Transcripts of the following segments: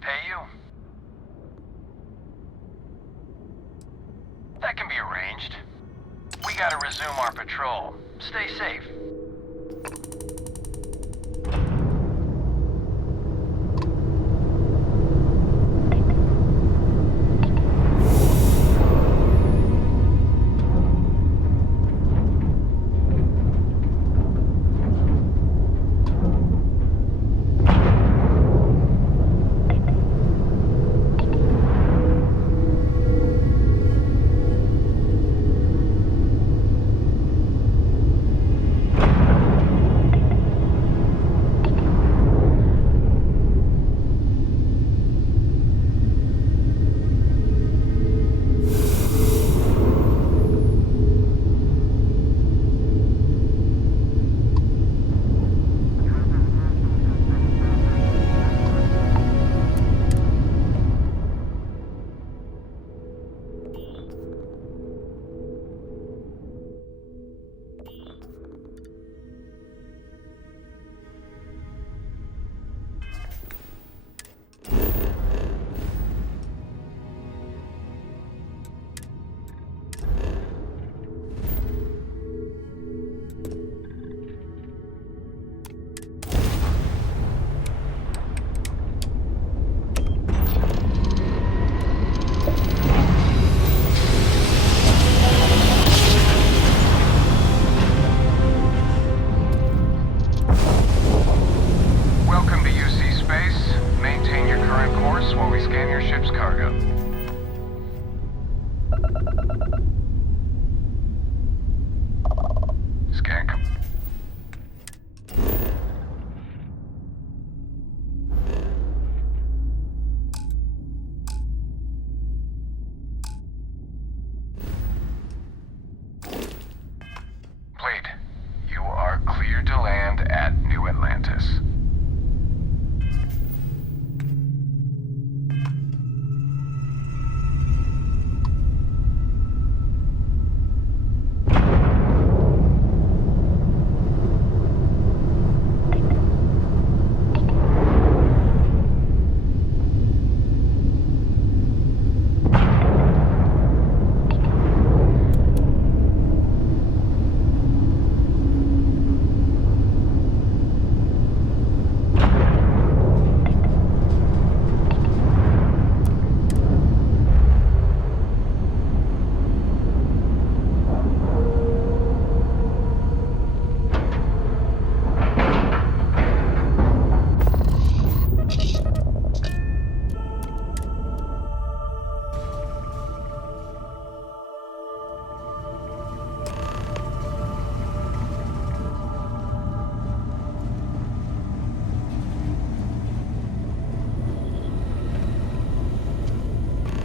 pay you? That can be arranged. We gotta resume our patrol. Stay safe.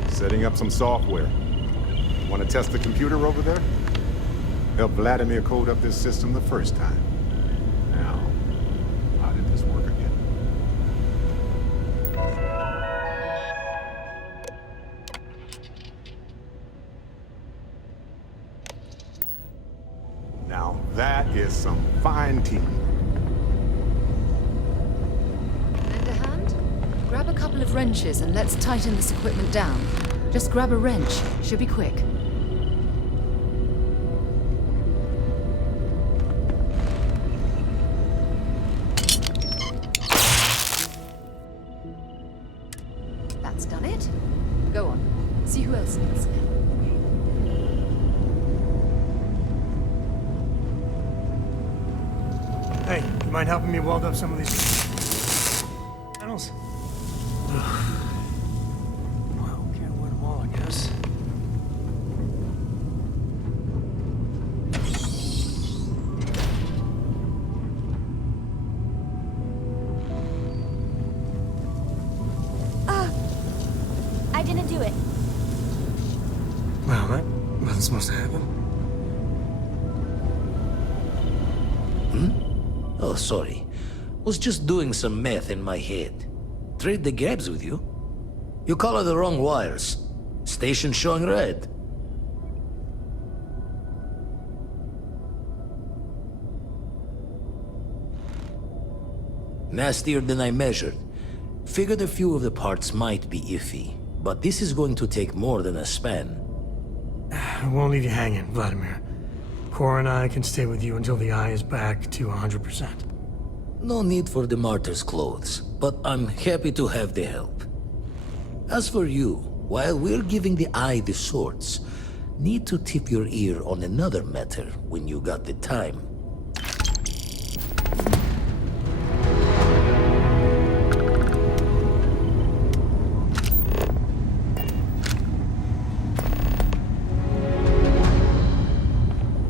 Setting up some software. Want to test the computer over there? Helped Vladimir code up this system the first time. Now, how did this work again? Now, that is some fine teaming. Lend a hand? Grab a couple of wrenches and let's tighten this equipment down. Just grab a wrench. Should be quick. That's done it. Go on. See who else needs it. Hey, you mind helping me weld up some of these panels? Well, can't win them all, I guess. I didn't do it. Well, that wasn't supposed to happen. Oh, sorry. Was just doing some math in my head. Trade the grabs with you? You color the wrong wires. Station showing red. Nastier than I measured. Figured a few of the parts might be iffy, but this is going to take more than a span. I won't leave you hanging, Vladimir. Cora and I can stay with you until the eye is back to 100%. No need for the martyr's clothes, but I'm happy to have the help. As for you, while we're giving the eye the sorts, need to tip your ear on another matter when you got the time.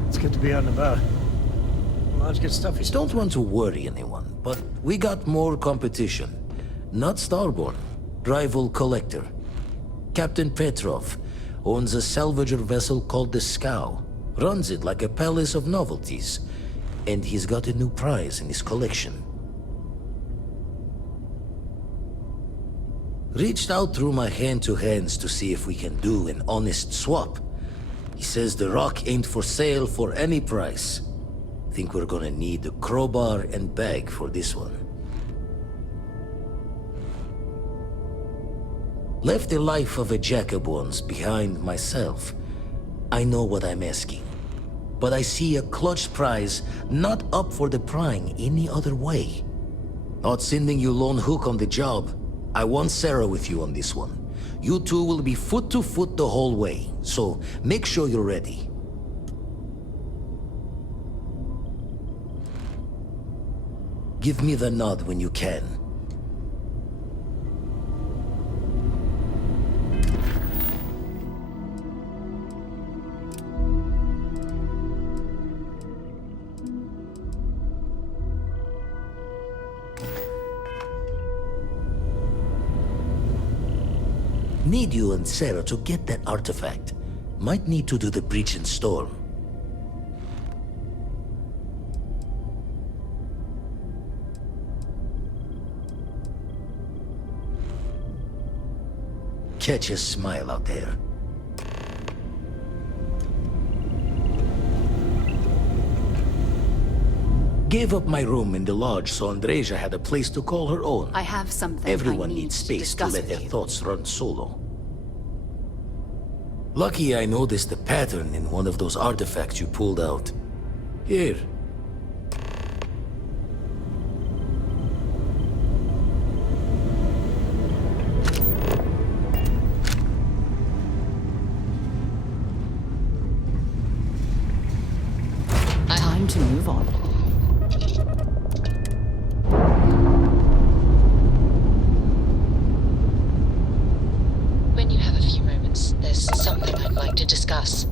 It's good to be out and about. Lots of good stuff he's Don't want to worry anyone, but we got more competition. Not Starborn, rival collector. Captain Petrov owns a salvager vessel called the Scow. Runs it like a palace of novelties. And he's got a new prize in his collection. Reached out through my hand-to-hands to see if we can do an honest swap. He says the rock ain't for sale for any price. Think we're gonna need a crowbar and bag for this one. Left the life of a jack-of-bones behind myself. I know what I'm asking. But I see a clutch prize not up for the prying any other way. Not sending you lone hook on the job. I want Sarah with you on this one. You two will be foot to foot the whole way, so make sure you're ready. Give me the nod when you can. Need you and Sarah to get that artifact. Might need to do the breach and storm. Catch a smile out there. Gave up my room in the lodge so Andreja had a place to call her own. I have something Everyone I need needs space to discuss let with their you. thoughts run solo. Lucky I noticed a pattern in one of those artifacts you pulled out. Here. Time to move on. When you have a few moments, there's something I'd like to discuss.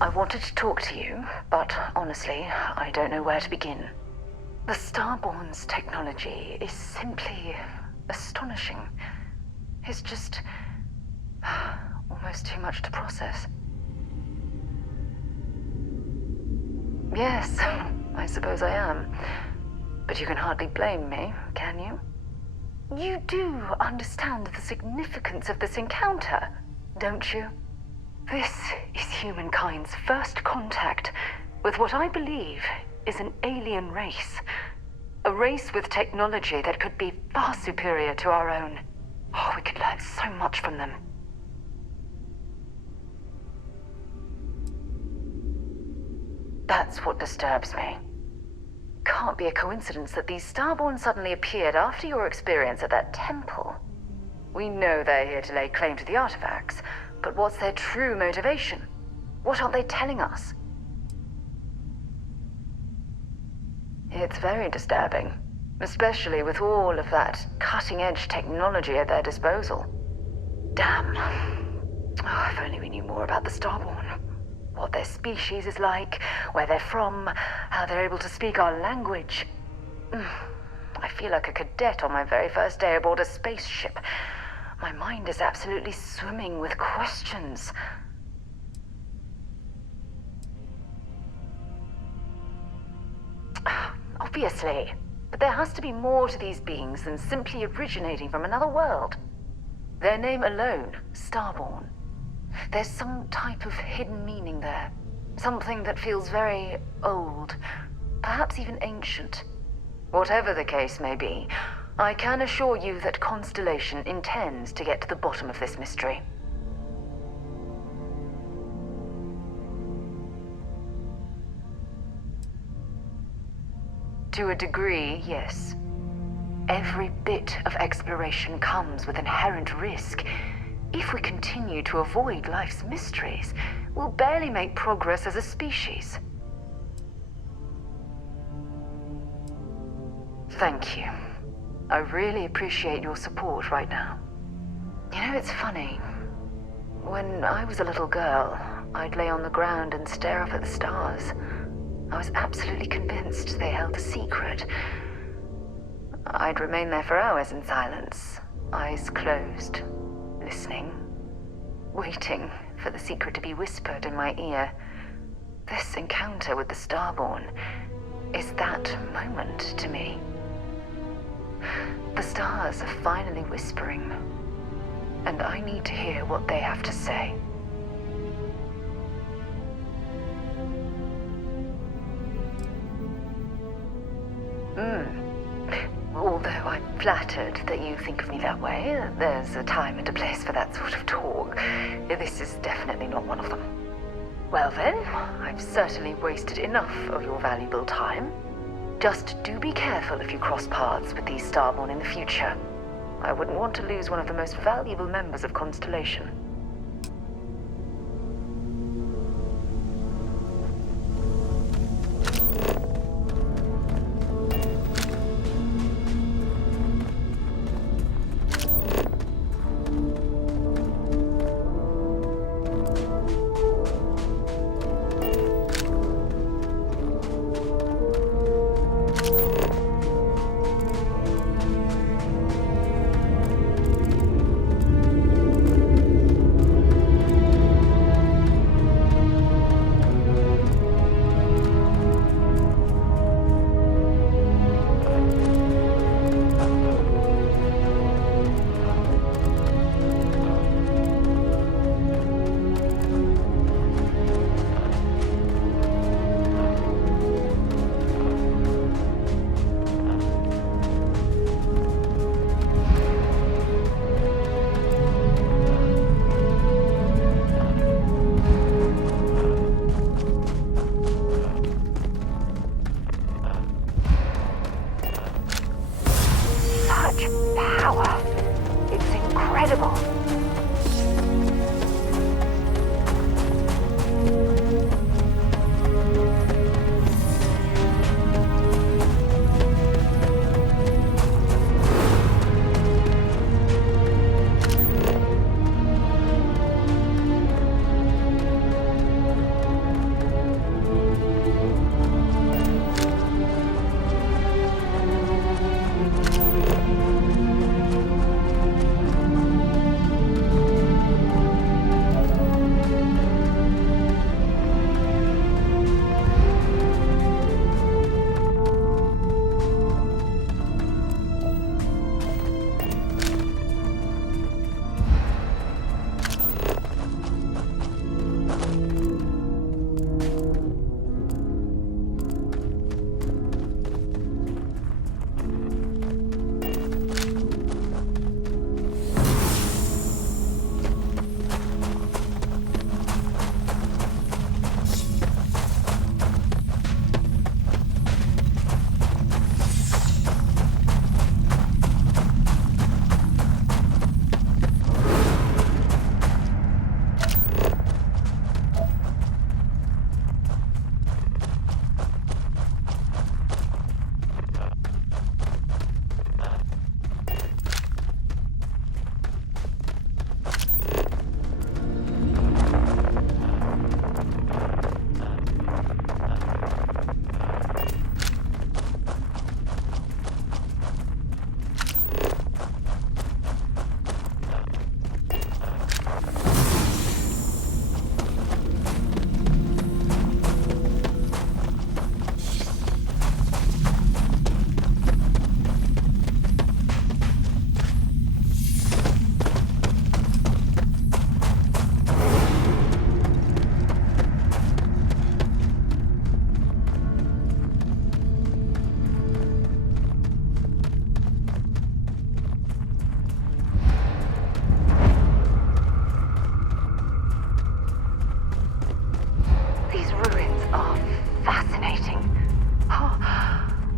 I wanted to talk to you, but honestly, I don't know where to begin. The Starborn's technology is simply astonishing. It's just almost too much to process. Yes, I suppose I am. But you can hardly blame me, can you? You do understand the significance of this encounter, don't you? This is humankind's first contact with what I believe is an alien race. A race with technology that could be far superior to our own. Oh, we could learn so much from them. That's what disturbs me. Can't be a coincidence that these Starborn suddenly appeared after your experience at that temple. We know they're here to lay claim to the artifacts, but what's their true motivation? What aren't they telling us? It's very disturbing, especially with all of that cutting-edge technology at their disposal. Damn. Oh, if only we knew more about the Starborn. What their species is like, where they're from, how they're able to speak our language. I feel like a cadet on my very first day aboard a spaceship. My mind is absolutely swimming with questions. Obviously, but there has to be more to these beings than simply originating from another world. Their name alone, Starborn. There's some type of hidden meaning there. Something that feels very old, perhaps even ancient. Whatever the case may be, I can assure you that Constellation intends to get to the bottom of this mystery. To a degree, yes. Every bit of exploration comes with inherent risk. If we continue to avoid life's mysteries, we'll barely make progress as a species. Thank you. I really appreciate your support right now. You know, it's funny. When I was a little girl, I'd lay on the ground and stare up at the stars. I was absolutely convinced they held a secret. I'd remain there for hours in silence, eyes closed, listening, waiting for the secret to be whispered in my ear. This encounter with the Starborn is that moment to me. The stars are finally whispering, and I need to hear what they have to say. Although I'm flattered that you think of me that way, there's a time and a place for that sort of talk. This is definitely not one of them. Well then, I've certainly wasted enough of your valuable time. Just do be careful if you cross paths with these Starborn in the future. I wouldn't want to lose one of the most valuable members of Constellation.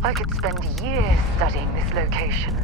I could spend years studying this location.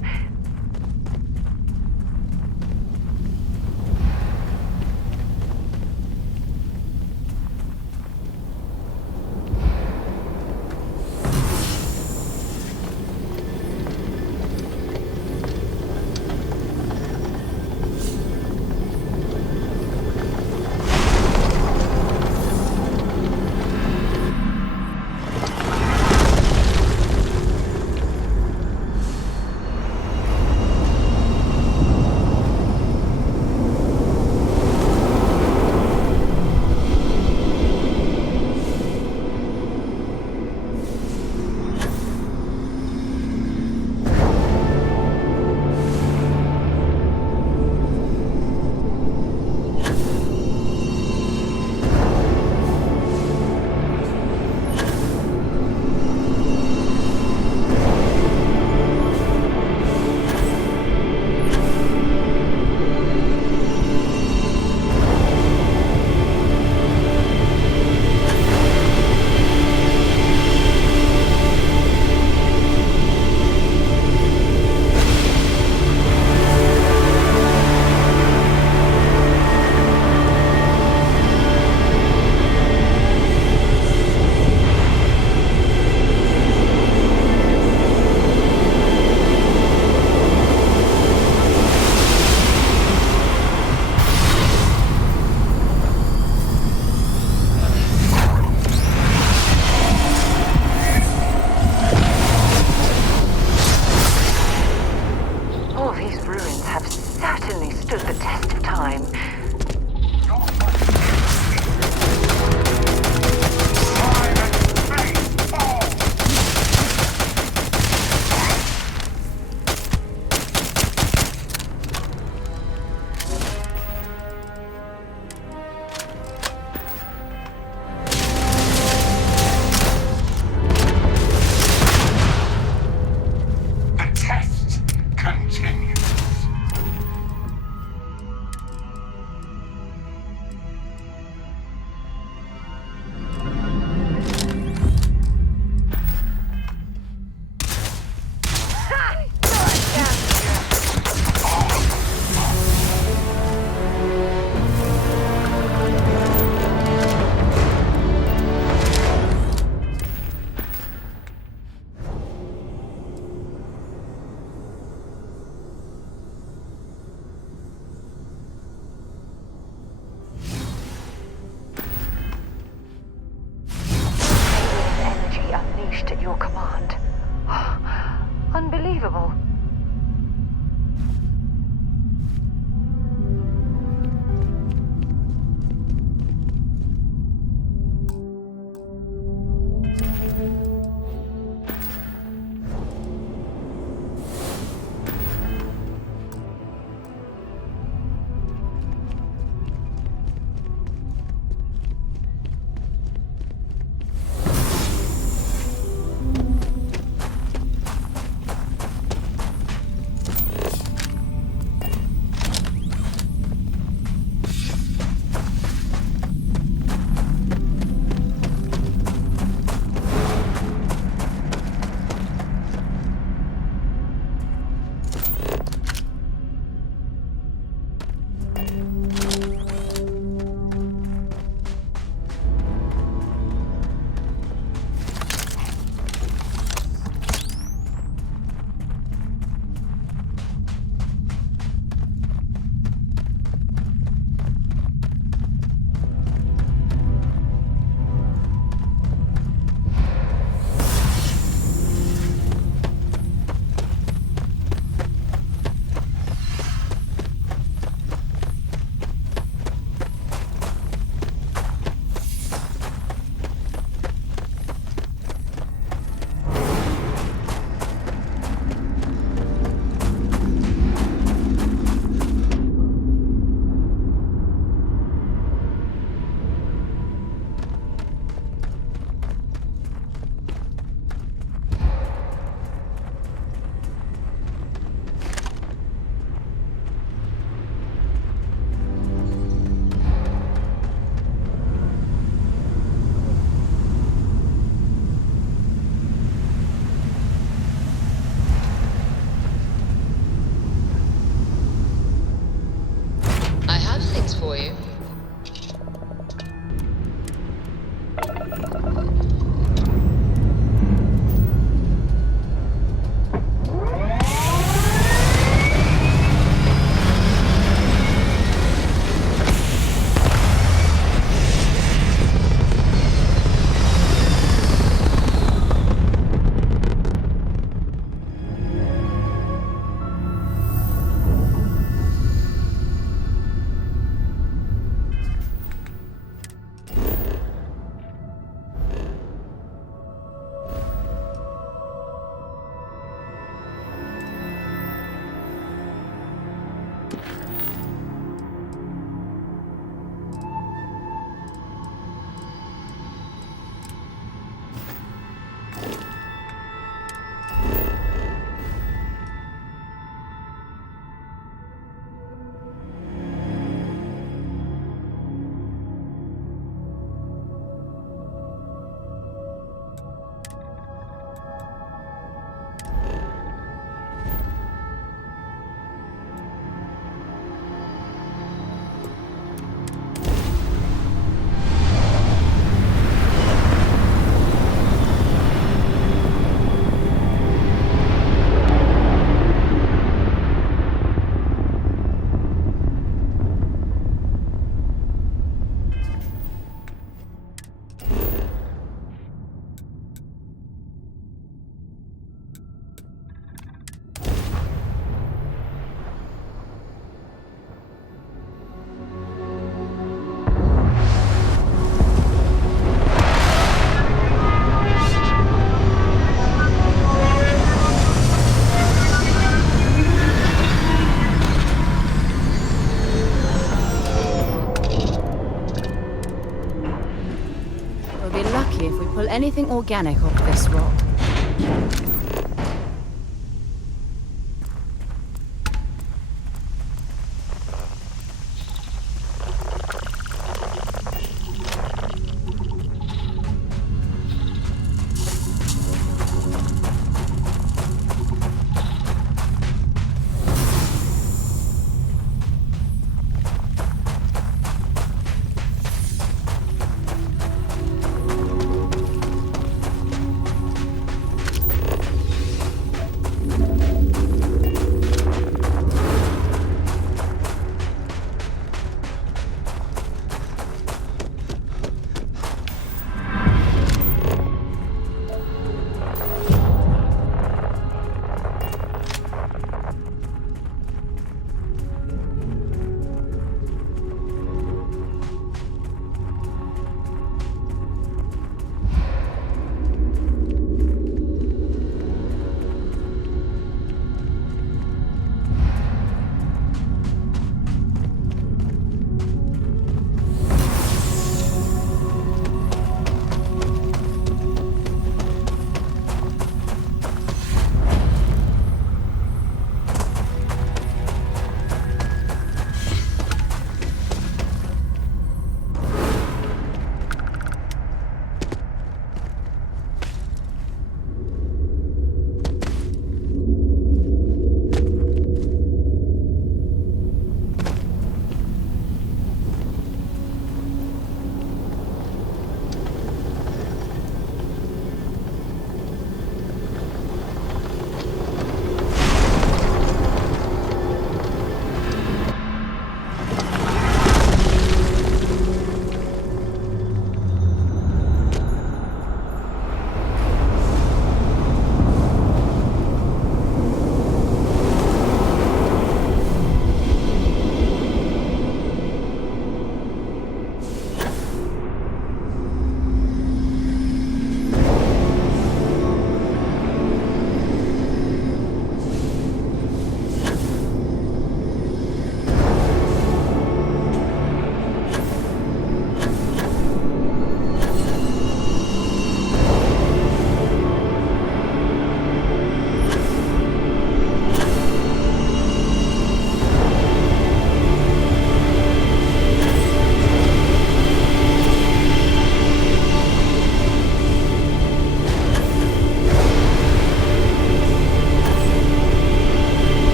Pull anything organic off this rock.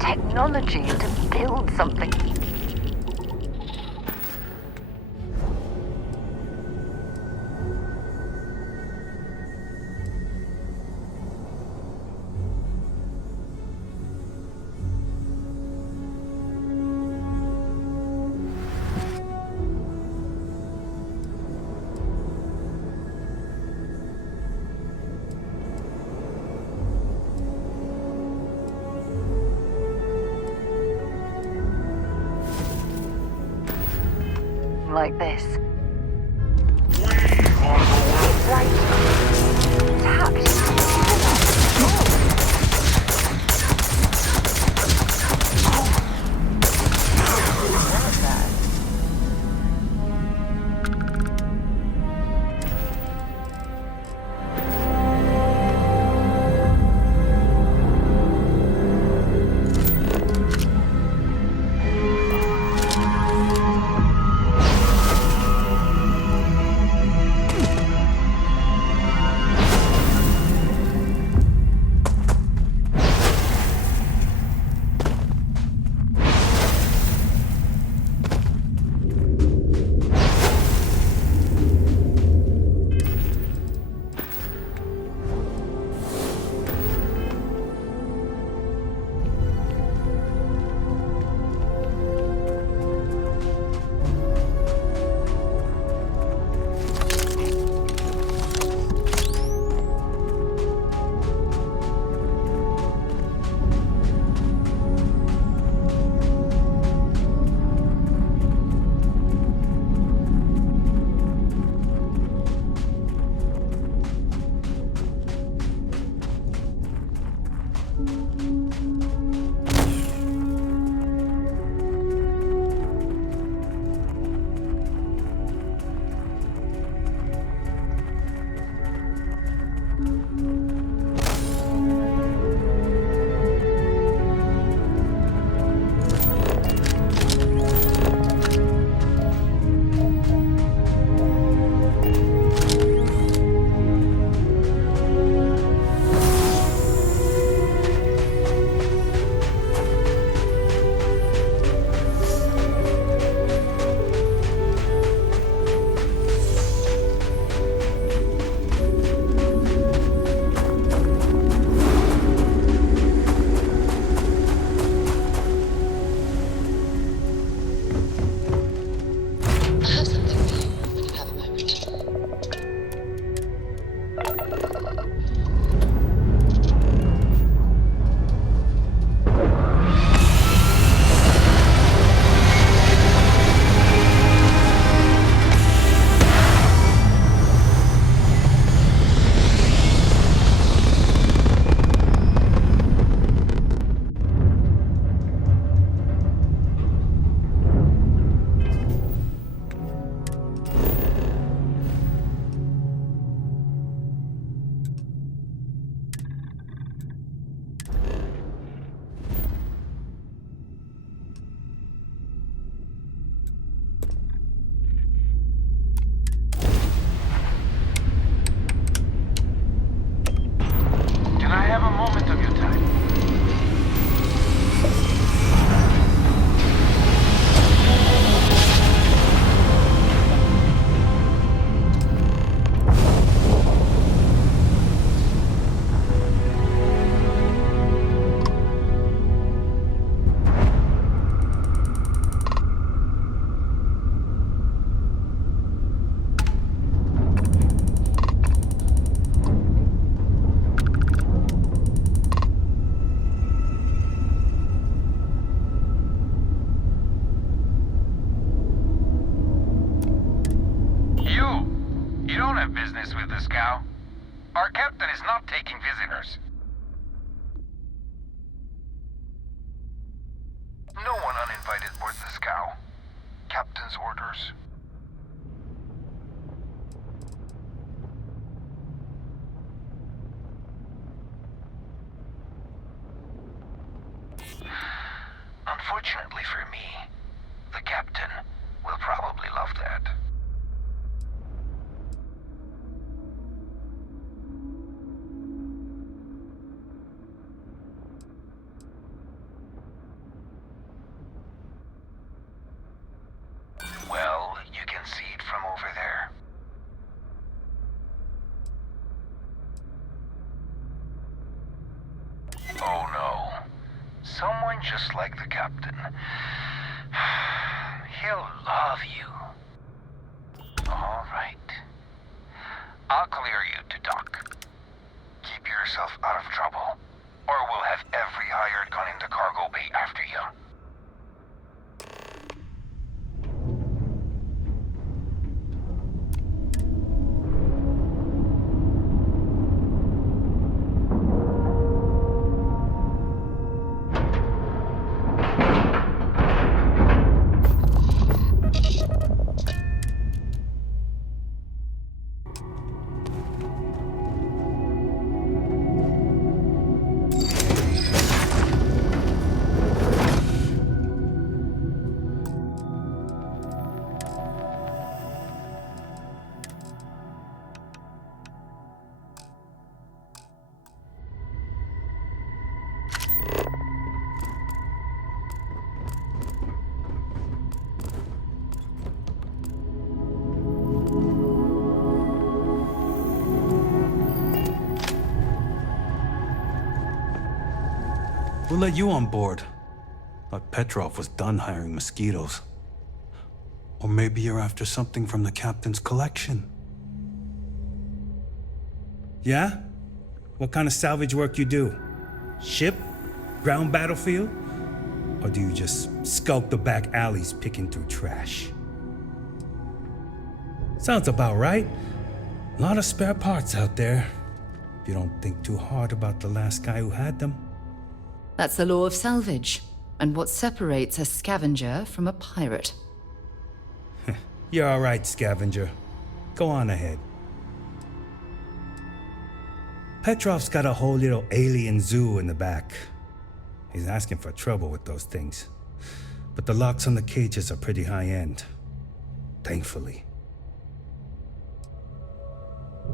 technology to build something. Like this. It's like tapped is not taking visitors. No one uninvited boards the scow. Captain's orders. Unfortunately for me, the captain will probably love that. Well, you can see it from over there. Oh no. Someone just like the captain. He'll love you. All right. I'll clear you to dock. Keep yourself out of trouble, or we'll have every hired gun in the cargo bay after you. Who let you on board? Thought Petrov was done hiring mosquitoes. Or maybe you're after something from the captain's collection. Yeah? What kind of salvage work you do? Ship? Ground battlefield? Or do you just skulk the back alleys picking through trash? Sounds about right. A lot of spare parts out there. If you don't think too hard about the last guy who had them. That's the law of salvage, and what separates a scavenger from a pirate. You're all right, scavenger. Go on ahead. Petrov's got a whole little alien zoo in the back. He's asking for trouble with those things. But the locks on the cages are pretty high-end. Thankfully.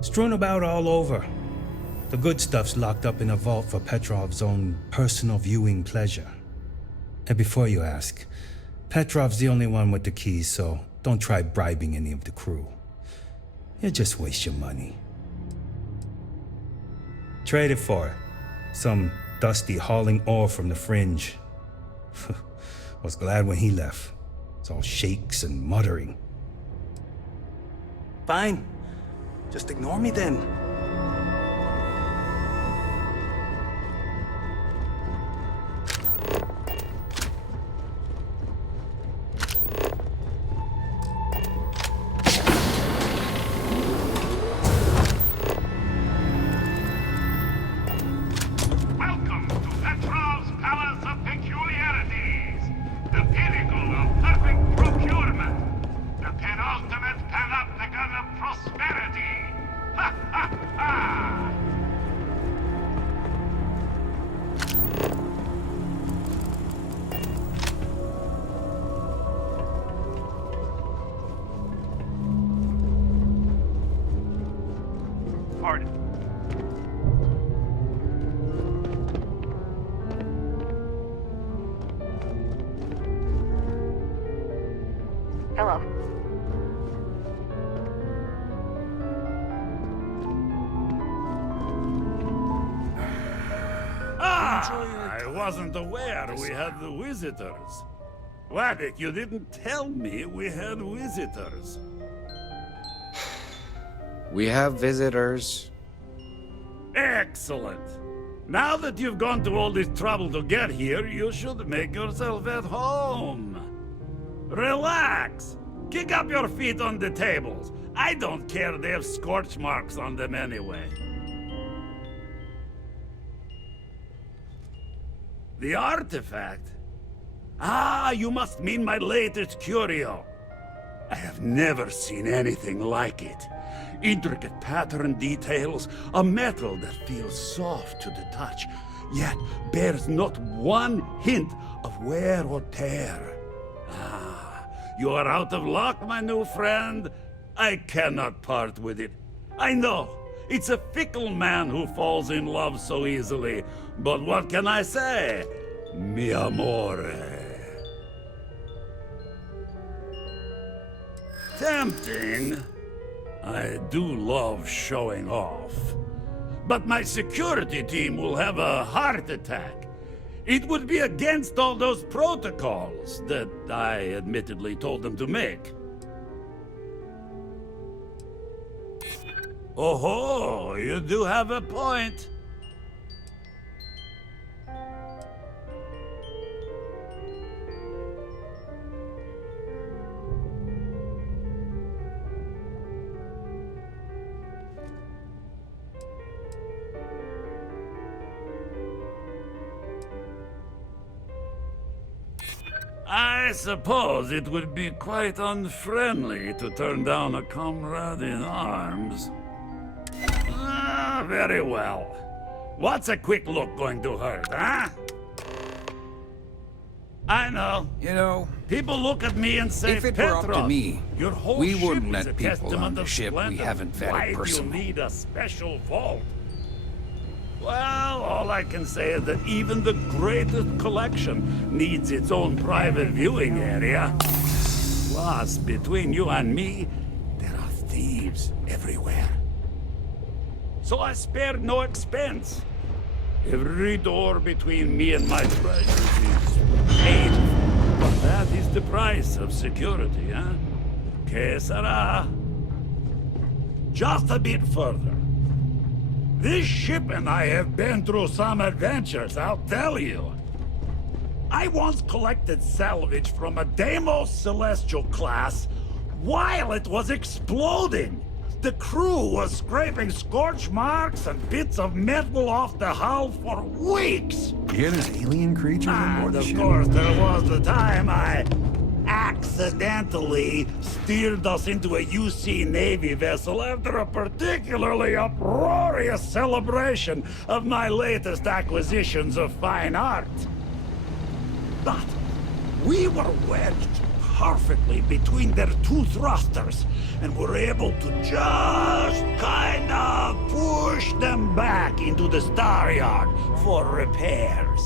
Strewn about all over. The good stuff's locked up in a vault for Petrov's own personal viewing pleasure. And before you ask, Petrov's the only one with the keys, so don't try bribing any of the crew. You'll just waste your money. Trade it for it. Some dusty hauling ore from the fringe. Was glad when he left. It's all shakes and muttering. Fine. Just ignore me then. Welcome to Petrov's Palace of Peculiarities, the pinnacle of perfect procurement, the penultimate panopticon of prosperity. Ha ha ha! Pardon. Hello. I wasn't aware we had the visitors. Waddick, you didn't tell me we had visitors. We have visitors. Excellent. Now that you've gone to all this trouble to get here, you should make yourself at home. Relax. Kick up your feet on the tables. I don't care they have scorch marks on them anyway. The artifact? Ah, you must mean my latest curio. I have never seen anything like it. Intricate pattern details, a metal that feels soft to the touch, yet bears not one hint of wear or tear. Ah, you are out of luck, my new friend. I cannot part with it. I know, it's a fickle man who falls in love so easily, but what can I say? Mi amore. Tempting. I do love showing off. But my security team will have a heart attack. It would be against all those protocols that I admittedly told them to make. Oh, you do have a point. I suppose it would be quite unfriendly to turn down a comrade in arms. Ah, very well. What's a quick look going to hurt, huh? I know. You know, people look at me and say, if it were up to me, your whole we ship wouldn't is a let people on testament the of ship we splendor. haven't vetted Why personally. do you need a special vault? Well, all I can say is that even the greatest collection needs its own private viewing area. Plus, between you and me, there are thieves everywhere. So I spared no expense. Every door between me and my treasures is painful. But that is the price of security, huh? Que sera? Just a bit further. This ship and I have been through some adventures, I'll tell you. I once collected salvage from a Deimos Celestial class while it was exploding. The crew was scraping scorch marks and bits of metal off the hull for weeks. Yeah, there's alien creatures on board And the of ship. course, there was the time I accidentally steered us into a UC Navy vessel after a particularly uproarious celebration of my latest acquisitions of fine art. But we were wedged perfectly between their two thrusters and were able to just kind of push them back into the star yard for repairs.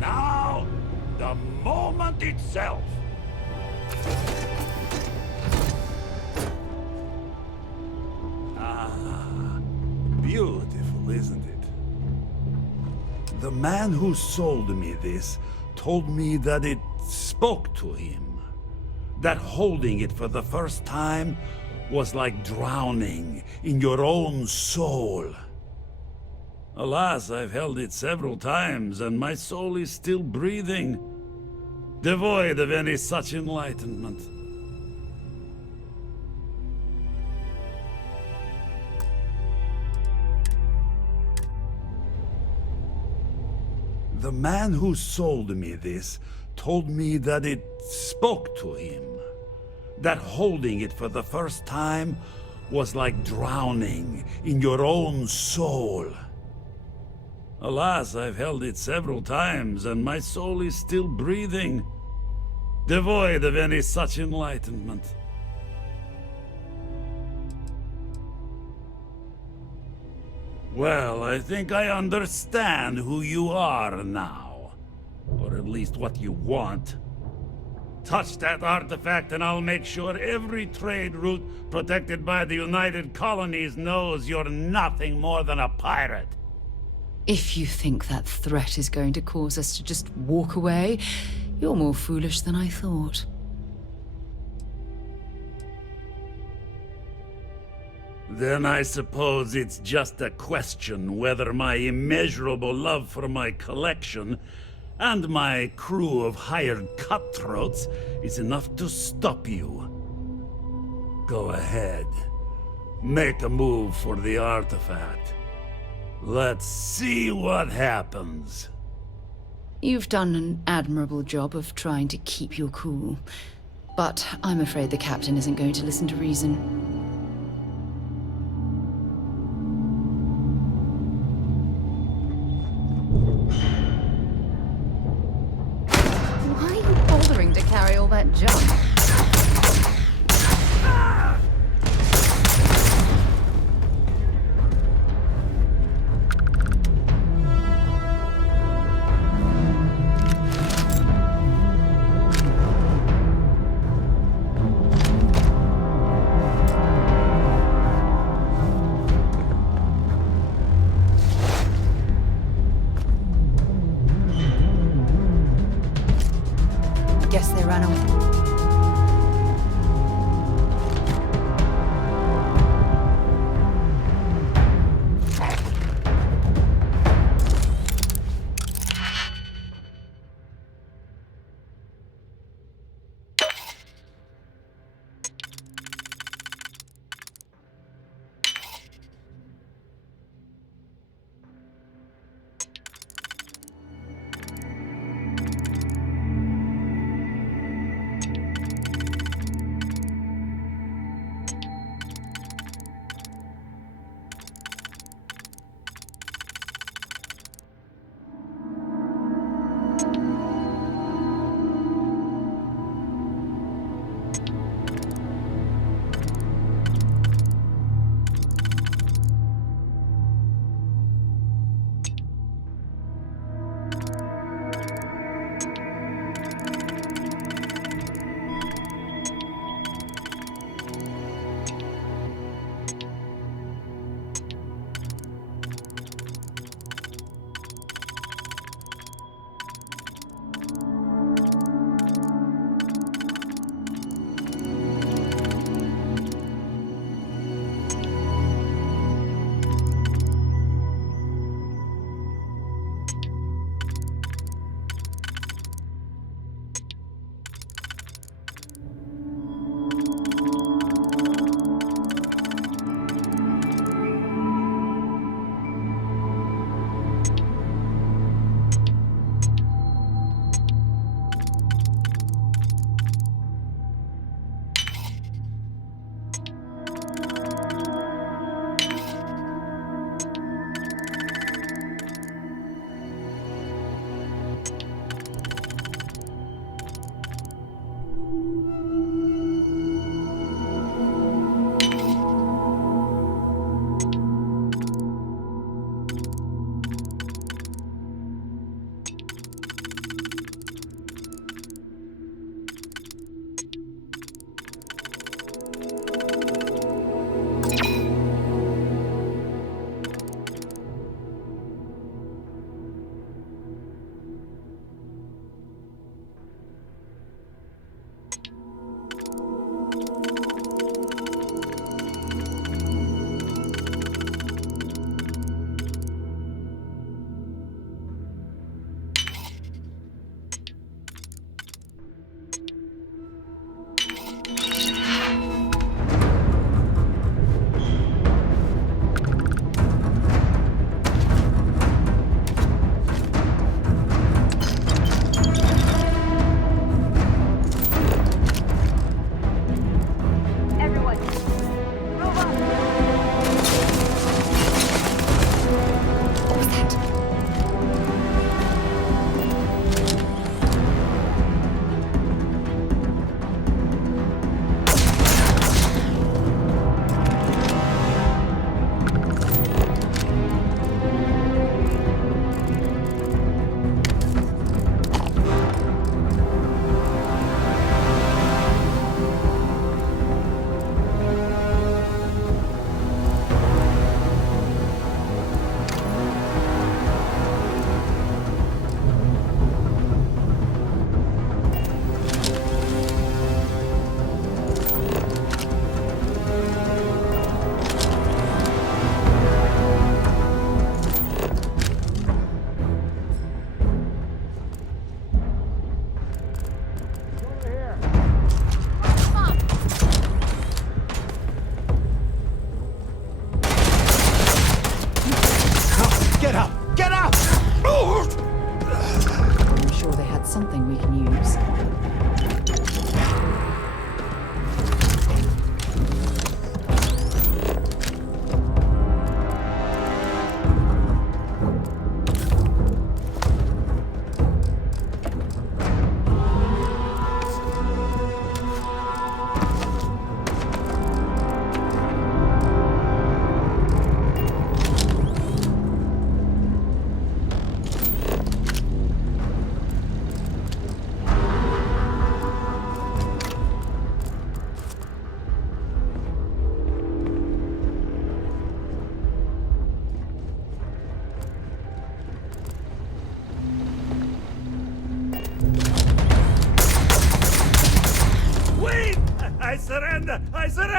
Now, the moment itself. Ah, beautiful, isn't it? The man who sold me this told me that it spoke to him. That holding it for the first time was like drowning in your own soul. Alas, I've held it several times, and my soul is still breathing, devoid of any such enlightenment. The man who sold me this told me that it spoke to him. That holding it for the first time was like drowning in your own soul. Alas, I've held it several times, and my soul is still breathing, devoid of any such enlightenment. Well, I think I understand who you are now. Or at least what you want. Touch that artifact and I'll make sure every trade route protected by the United Colonies knows you're nothing more than a pirate. If you think that threat is going to cause us to just walk away, you're more foolish than I thought. Then I suppose it's just a question whether my immeasurable love for my collection and my crew of hired cutthroats is enough to stop you. Go ahead. Make a move for the artifact. Let's see what happens. You've done an admirable job of trying to keep your cool, but I'm afraid the captain isn't going to listen to reason. Why are you bothering to carry all that junk? Guess they ran away.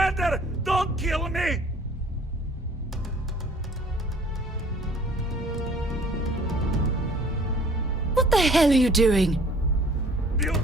Commander, don't kill me! What the hell are you doing? You...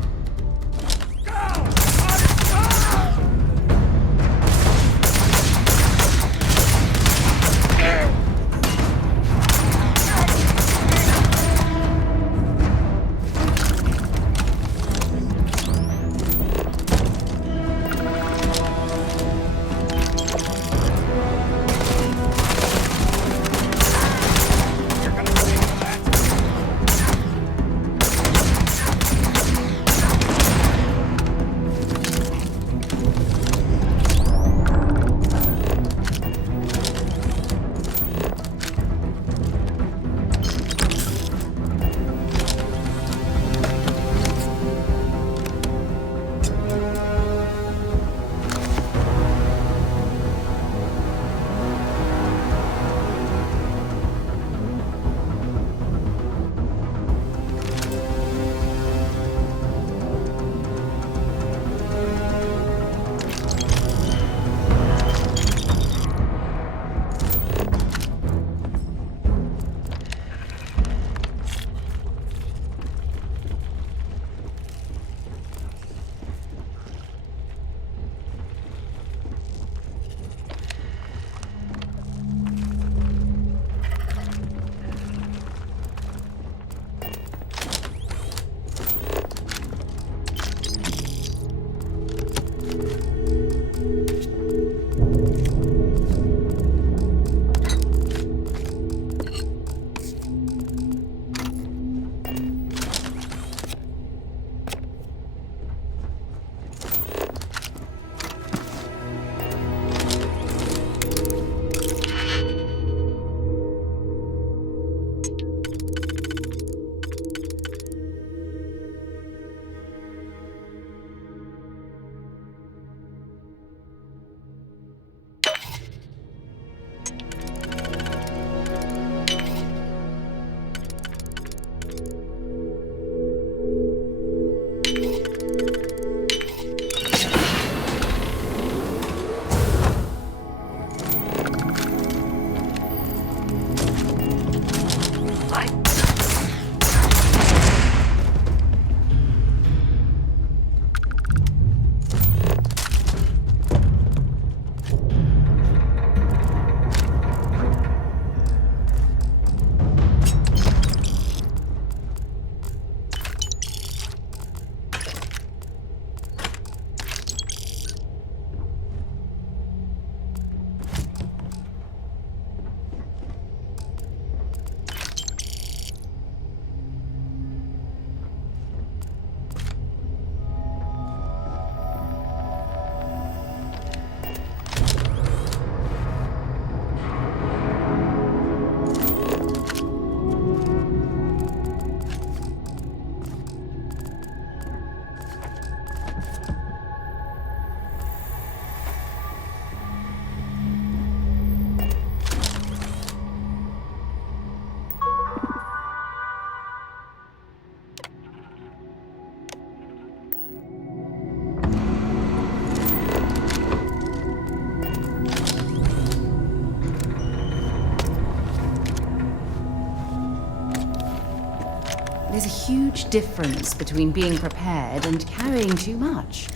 There's a huge difference between being prepared and carrying too much.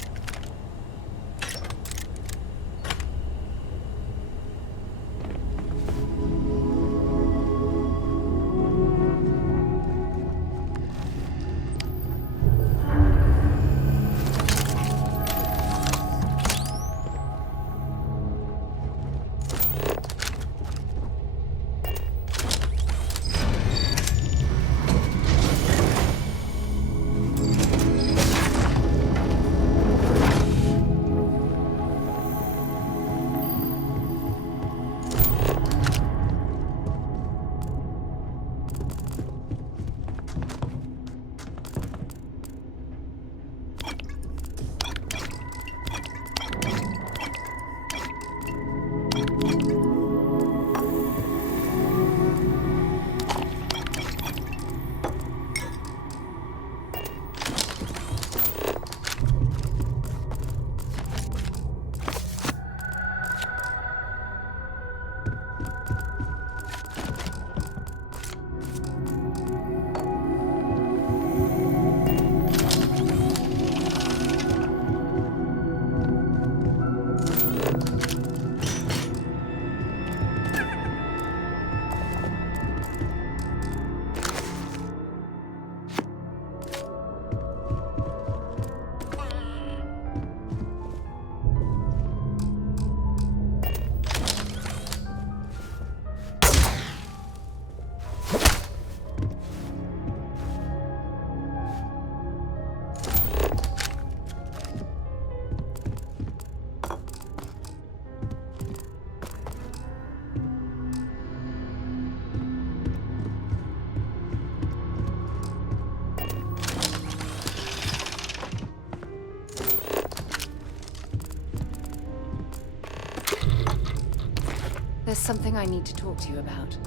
There's something I need to talk to you about.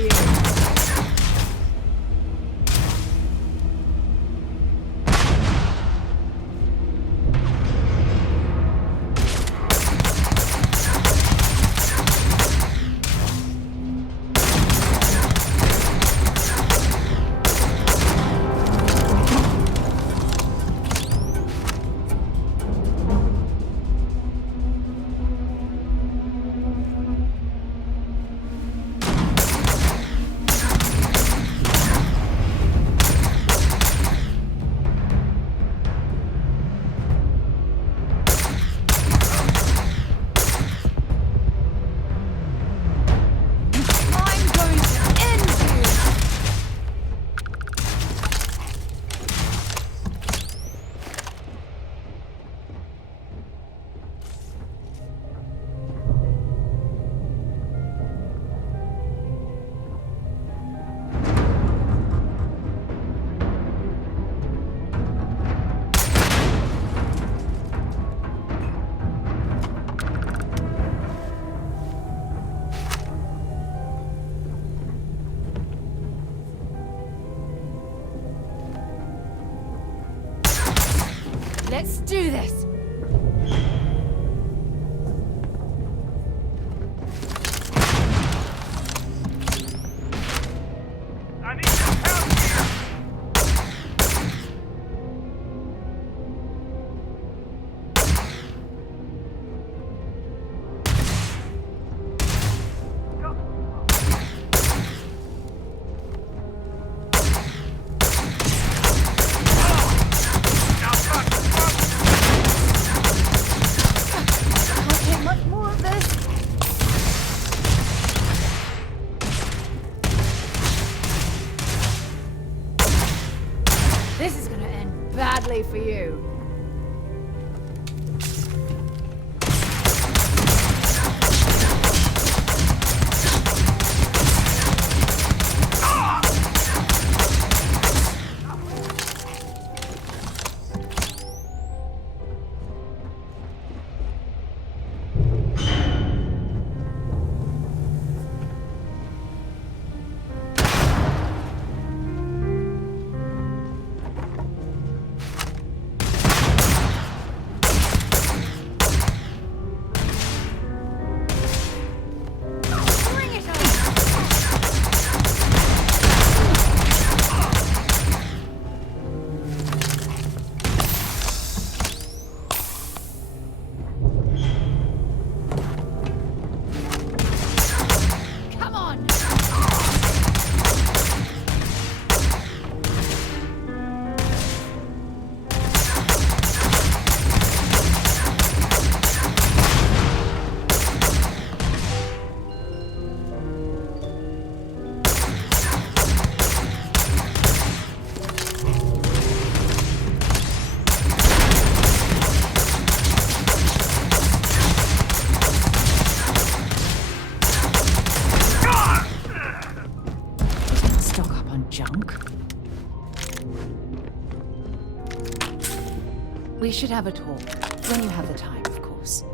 you. Let's do this! I need some help here! Can't take much more of this. This is gonna end badly for you. Bring it on! Come on! Stock up on junk. We should have a talk. When you have the time, of course.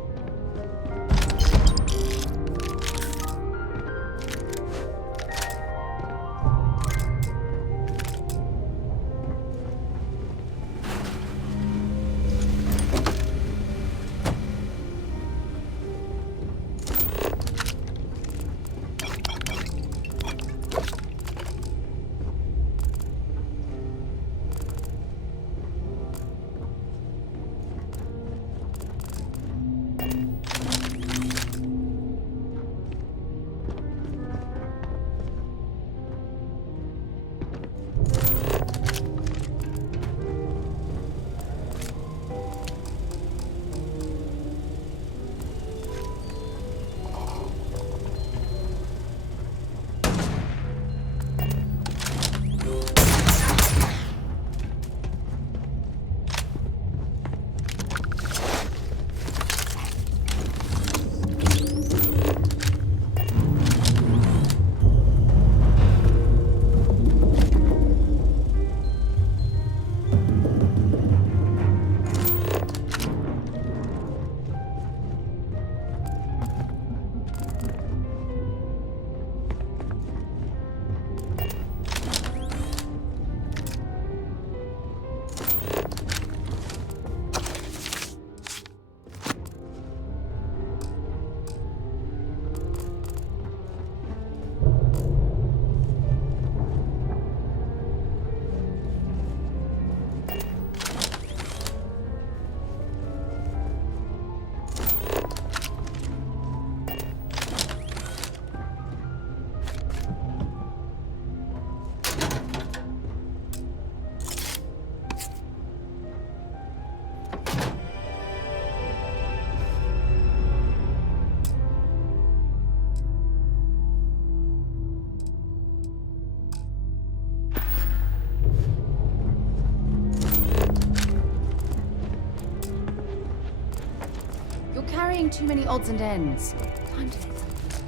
weighing too many odds and ends. Time to hit something.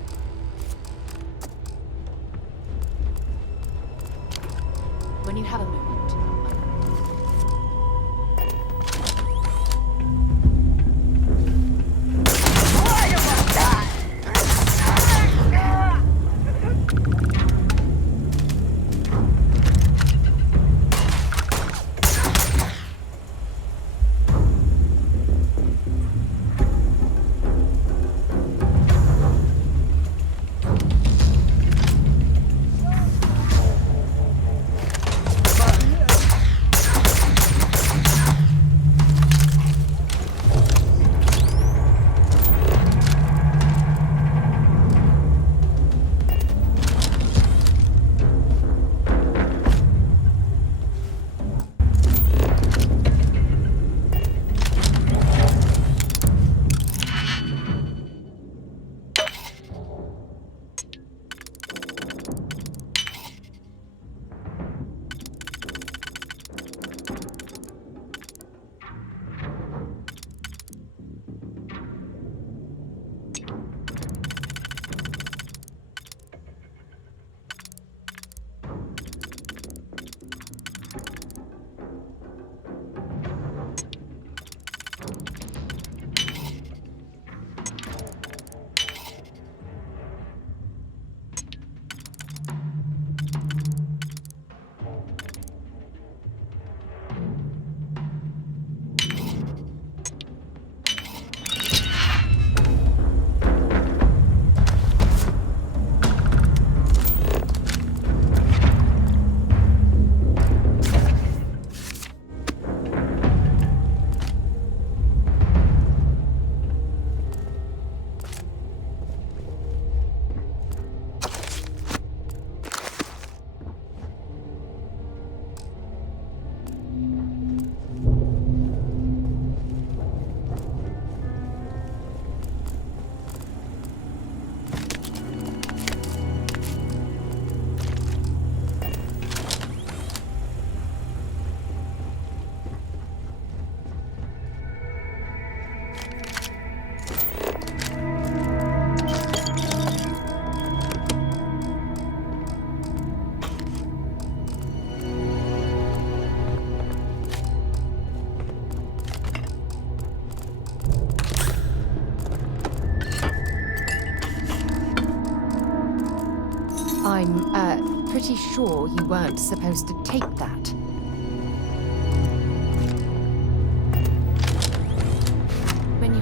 When you have a moment. I'm pretty sure you weren't supposed to take that. When you...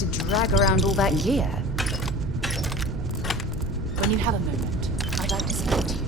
you to drag around all that gear. When you have a moment, I'd like to speak to you.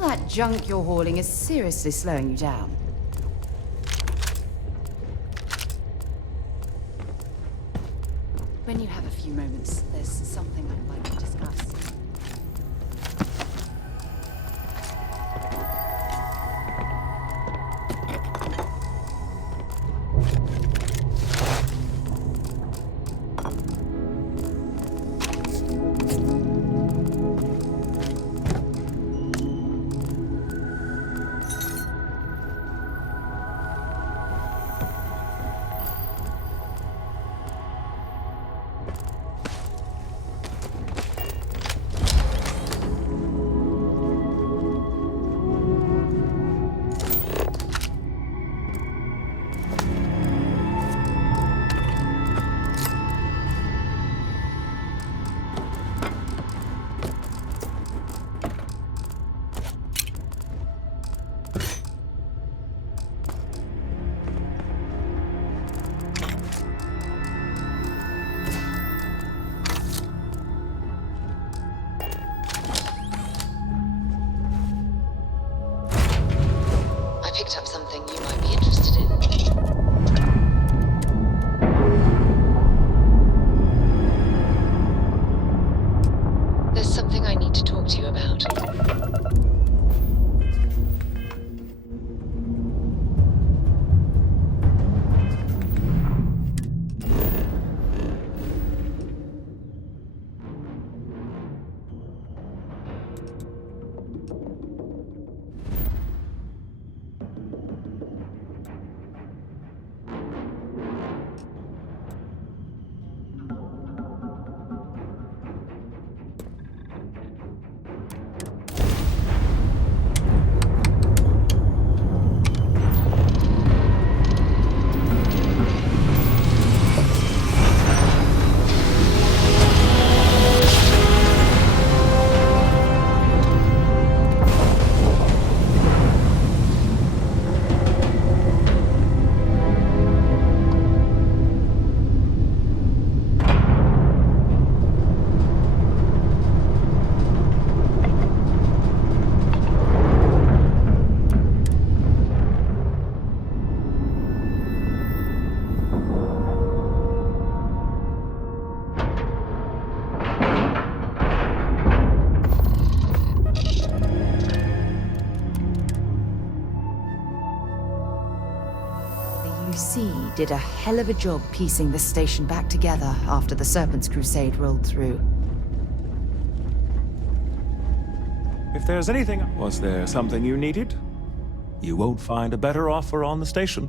that junk you're hauling is seriously slowing you down. When you have a few moments, there's something I'd like to discuss. Picked up something you might be interested in. There's something I need to talk to you about. UC did a hell of a job piecing the station back together after the Serpent's Crusade rolled through. If there's anything... Was there something you needed? You won't find a better offer on the station.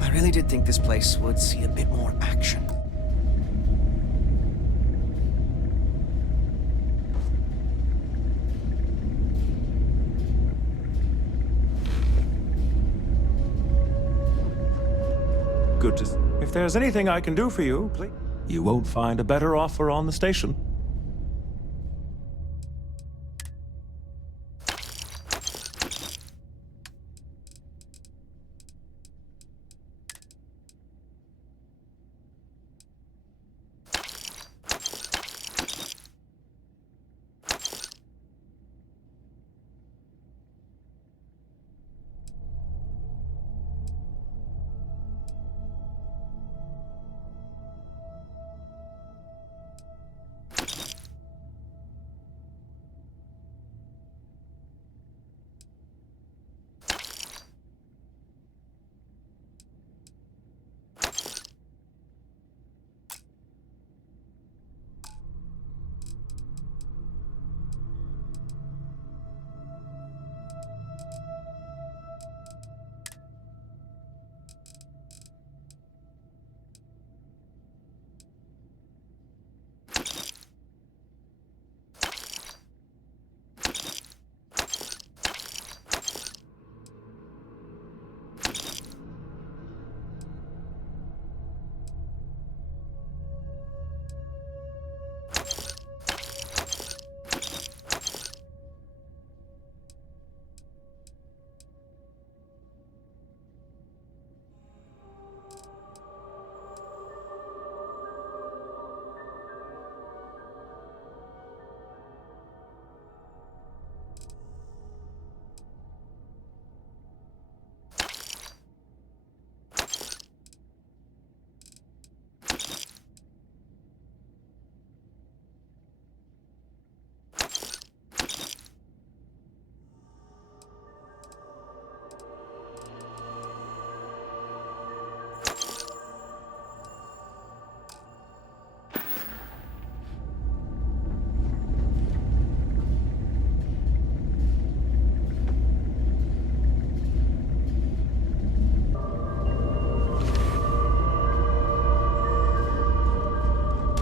I really did think this place would see a bit more action. Good to... If there's anything I can do for you, please... You won't find a better offer on the station.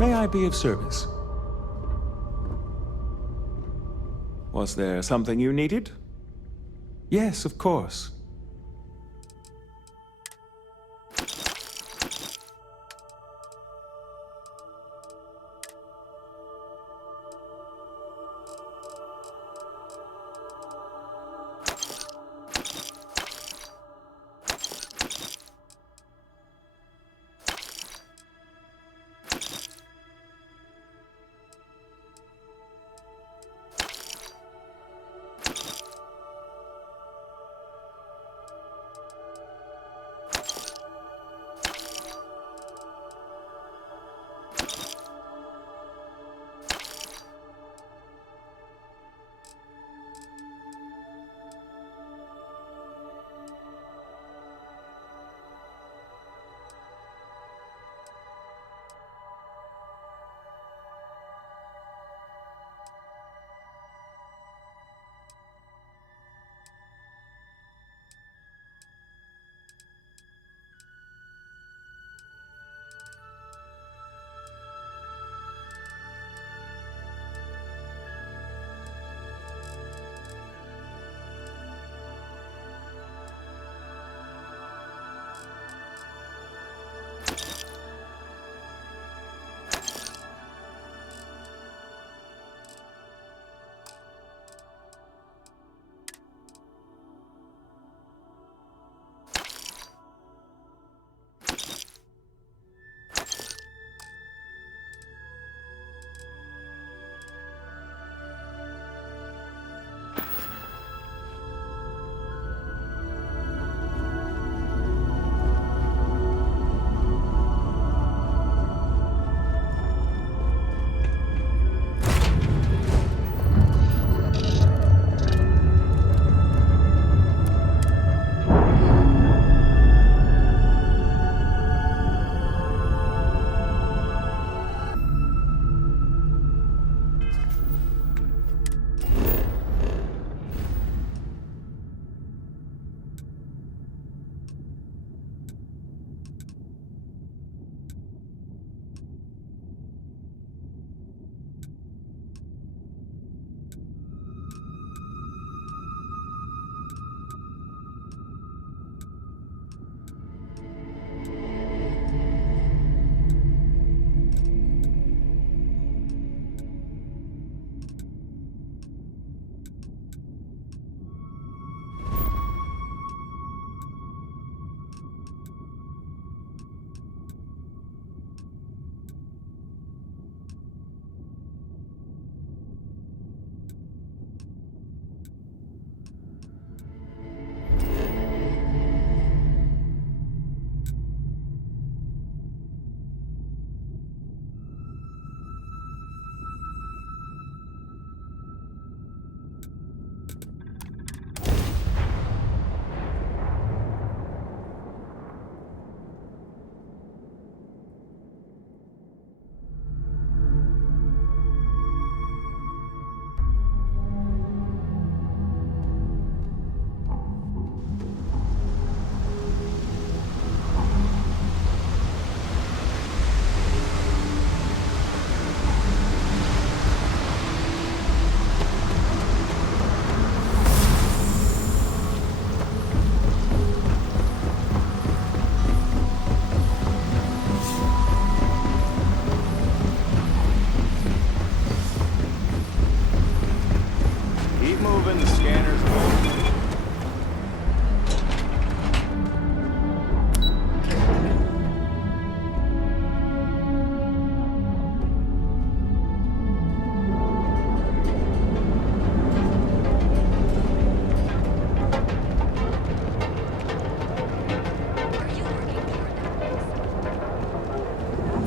May I be of service? Was there something you needed? Yes, of course.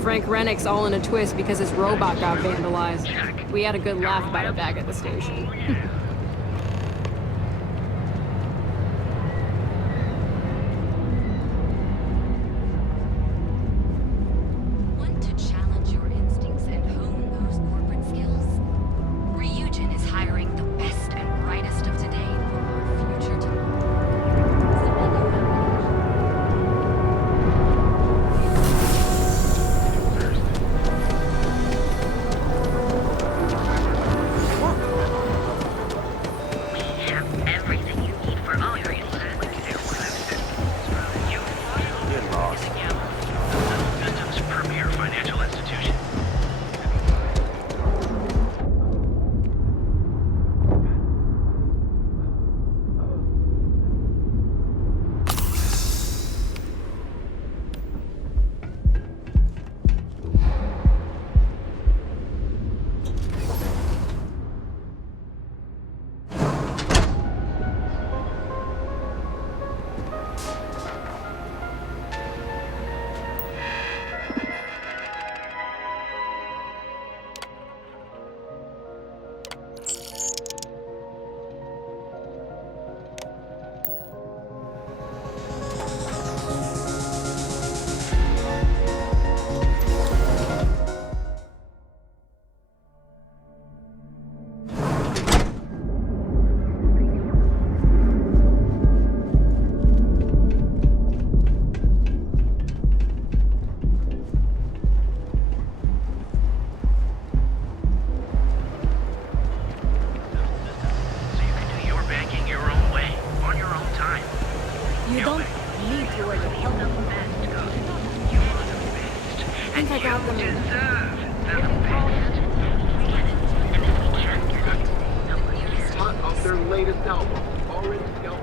Frank Rennick's all in a twist because his robot got vandalized. We had a good laugh about it back at the station. Want to challenge your instincts and hone those corporate skills? Ryujin is hiring the best and brightest of today for our future tomorrow. You don't need to wear the helmet. I think I got them in. Hot off their latest album, already stealthy.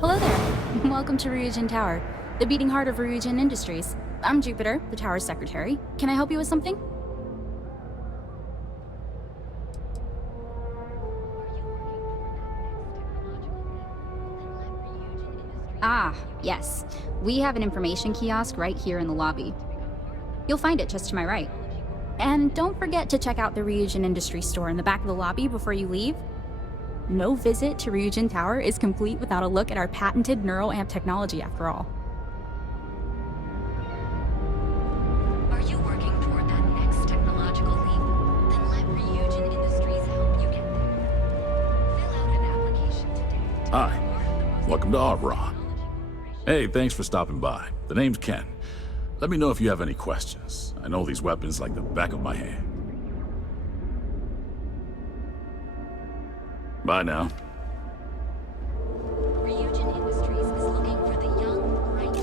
Hello there. Welcome to Ryujin Tower, the beating heart of Ryujin Industries. I'm Jupiter, the tower's secretary. Can I help you with something? Ah, yes. We have an information kiosk right here in the lobby. You'll find it just to my right. And don't forget to check out the Ryujin Industries store in the back of the lobby before you leave. No visit to Ryujin Tower is complete without a look at our patented neural amp technology, after all. Are you working toward that next technological leap? Then let Ryujin Industries help you get there. Fill out an application today. Hi, welcome to Arbron. Hey, thanks for stopping by. The name's Ken. Let me know if you have any questions. I know these weapons like the back of my hand. Bye now. Ryujin Industries is looking for the young, bright.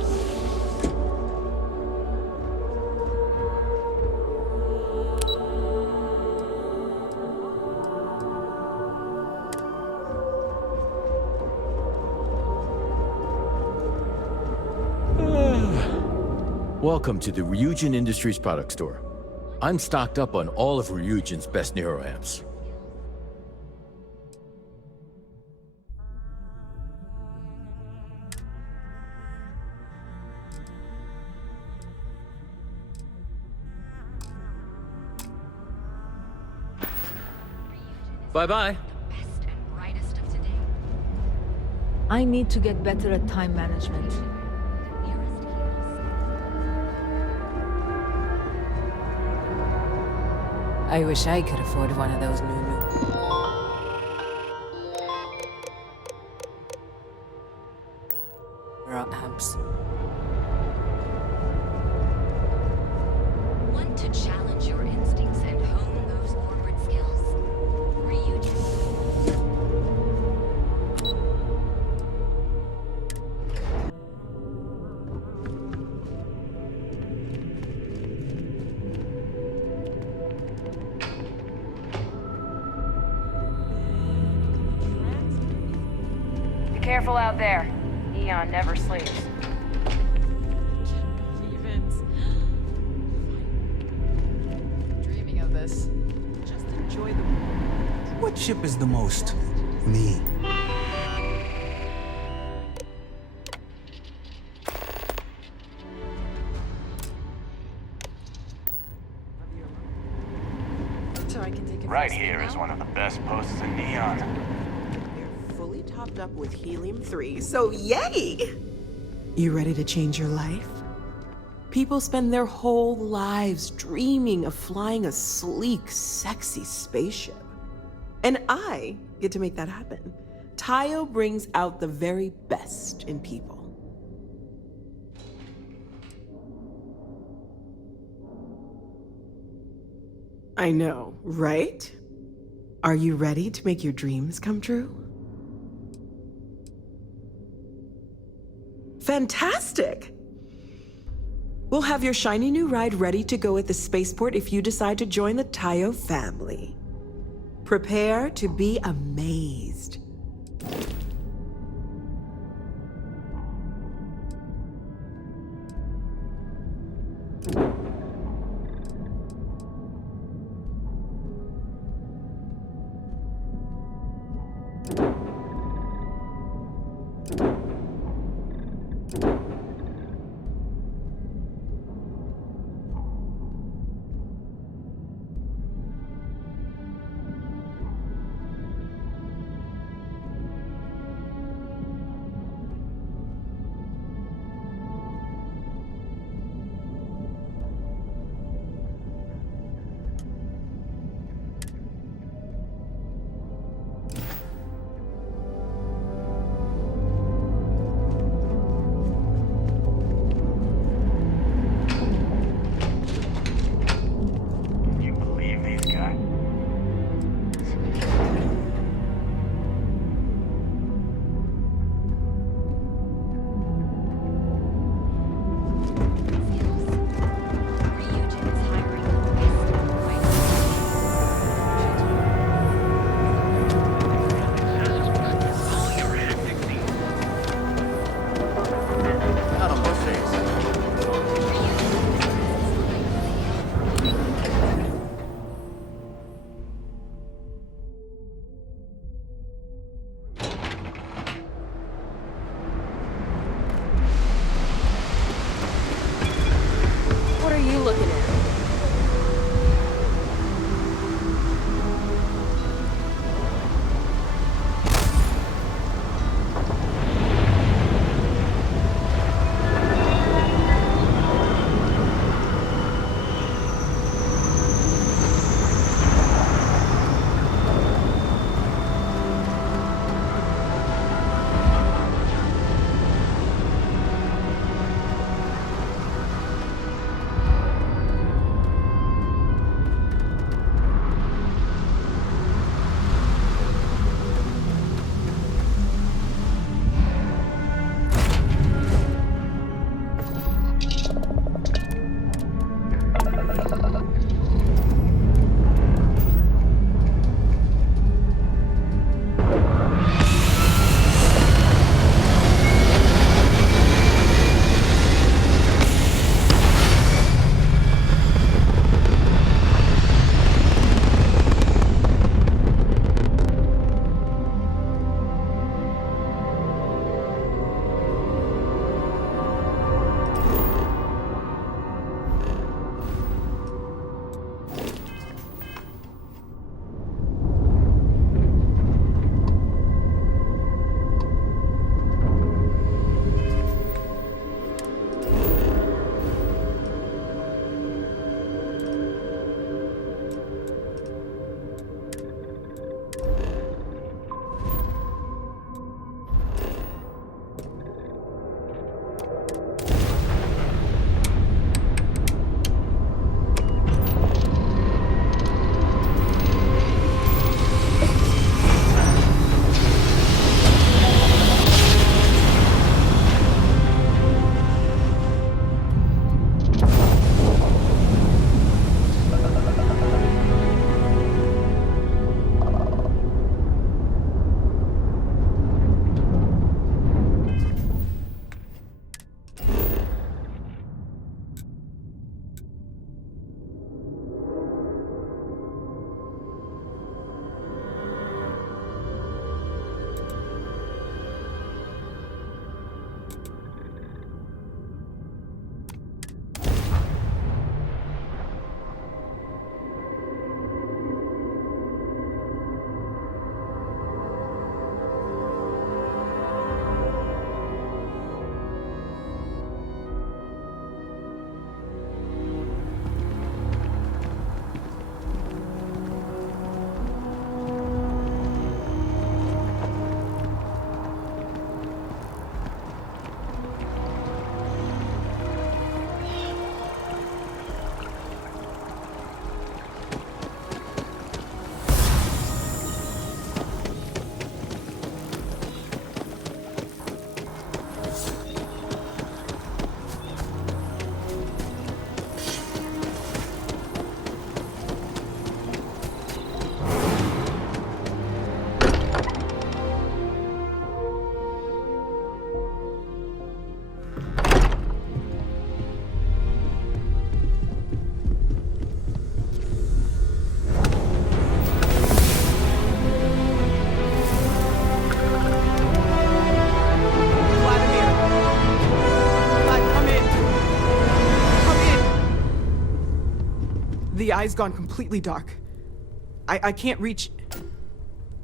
Welcome to the Ryujin Industries product store. I'm stocked up on all of Ryujin's best neuroamps. Bye-bye. Best and brightest of today. I need to get better at time management. I wish I could afford one of those new. Amps. Want to challenge your instincts and hone those corporate skills? Ryujin. Be careful out there. Eon never sleeps. Dreaming of this. Just enjoy the moment. What ship is the most me? So I can take it Right here is one of the best posts in Neon. They're fully topped up with helium-3, so yay! You ready to change your life? People spend their whole lives dreaming of flying a sleek, sexy spaceship. And I get to make that happen. Tayo brings out the very best in people. I know, right? Are you ready to make your dreams come true? Fantastic! We'll have your shiny new ride ready to go at the spaceport if you decide to join the Tayo family. Prepare to be amazed. sky's gone completely dark. I can't reach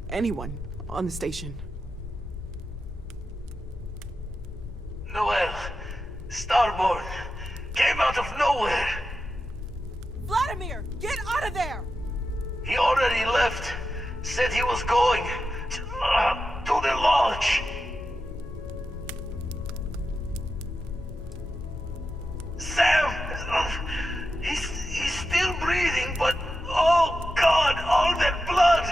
anyone on the station. Noel, Starborn, came out of nowhere. Vladimir, get out of there! He already left. Said he was going to the lodge. Sam! He's still breathing, but oh God, all that blood!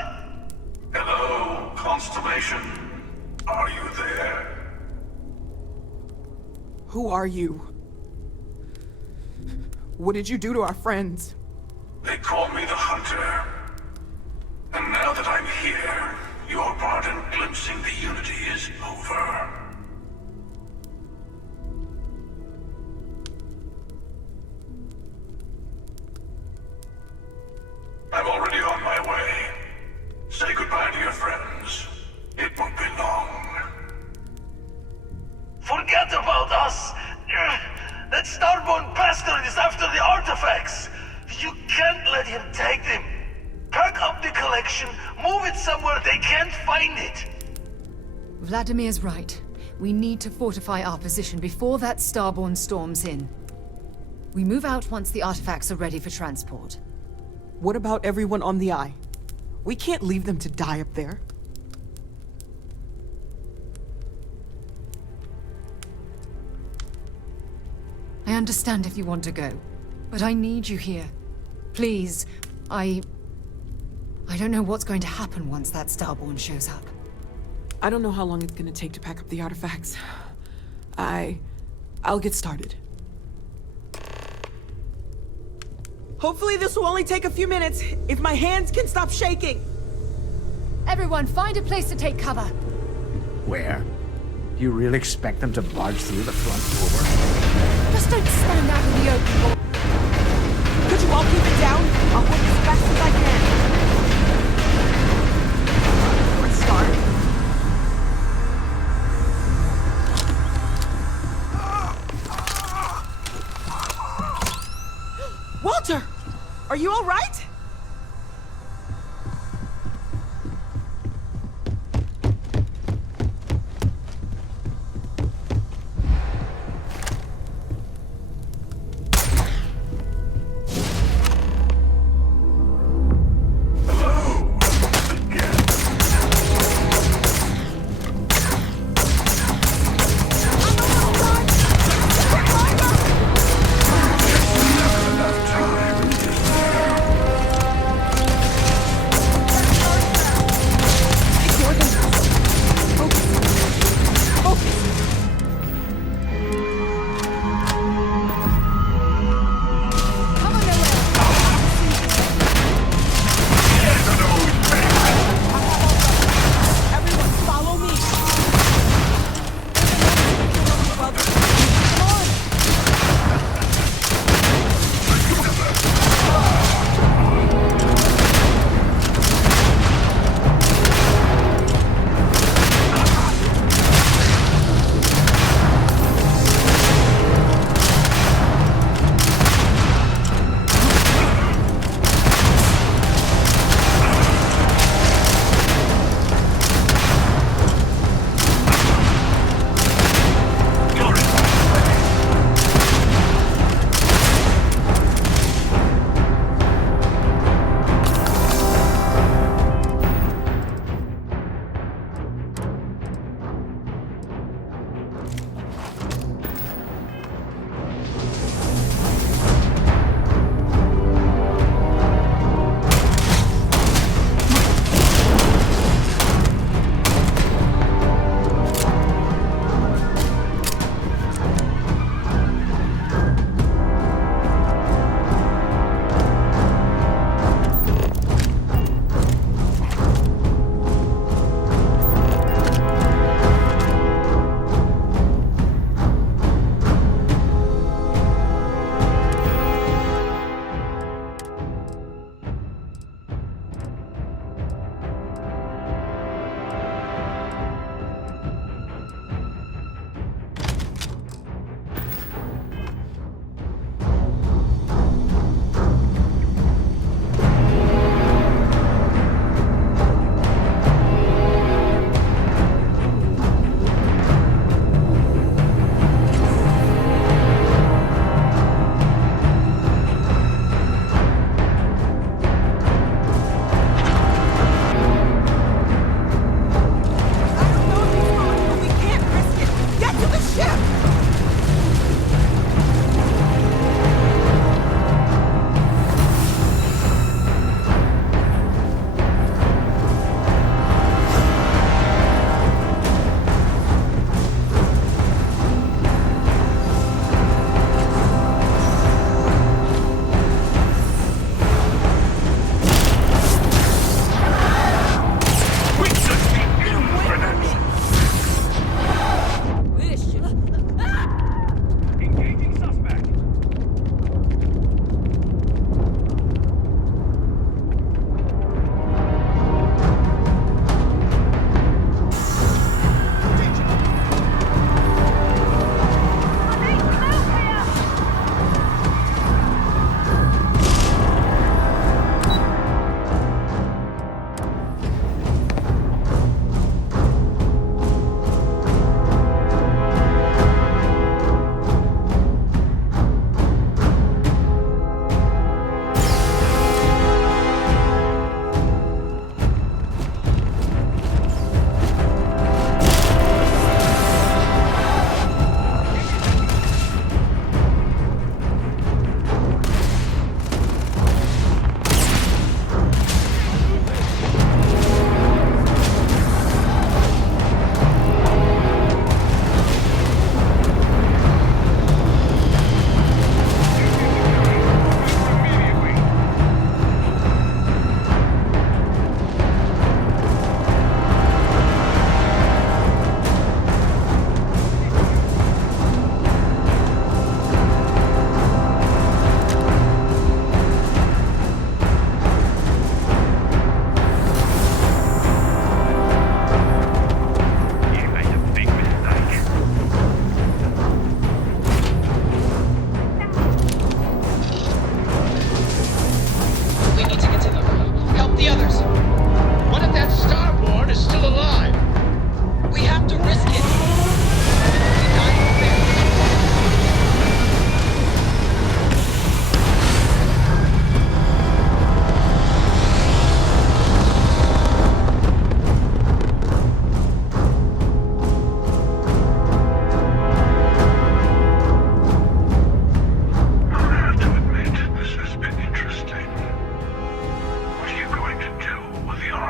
Hello, Constellation. Are you there? Who are you? What did you do to our friends? They call me the Hunter. And now that I'm here, your part in glimpsing the Unity is over. I'm already on my way. Say goodbye to your friends. It won't be long. Forget about us! That Starborn bastard is after the artifacts! You can't let him take them! Pack up the collection, move it somewhere they can't find it! Vladimir's right. We need to fortify our position before that Starborn storms in. We move out once the artifacts are ready for transport. What about everyone on the Eye? We can't leave them to die up there. I understand if you want to go, but I need you here. Please, I don't know what's going to happen once that Starborn shows up. I don't know how long it's gonna take to pack up the artifacts. I'll get started. Hopefully this will only take a few minutes, if my hands can stop shaking. Everyone, find a place to take cover. Where? Do you really expect them to barge through the front door? Just don't stand out in the open. Could you all keep it down? I'll work as fast as I can. Let's start. Walter! Are you all right?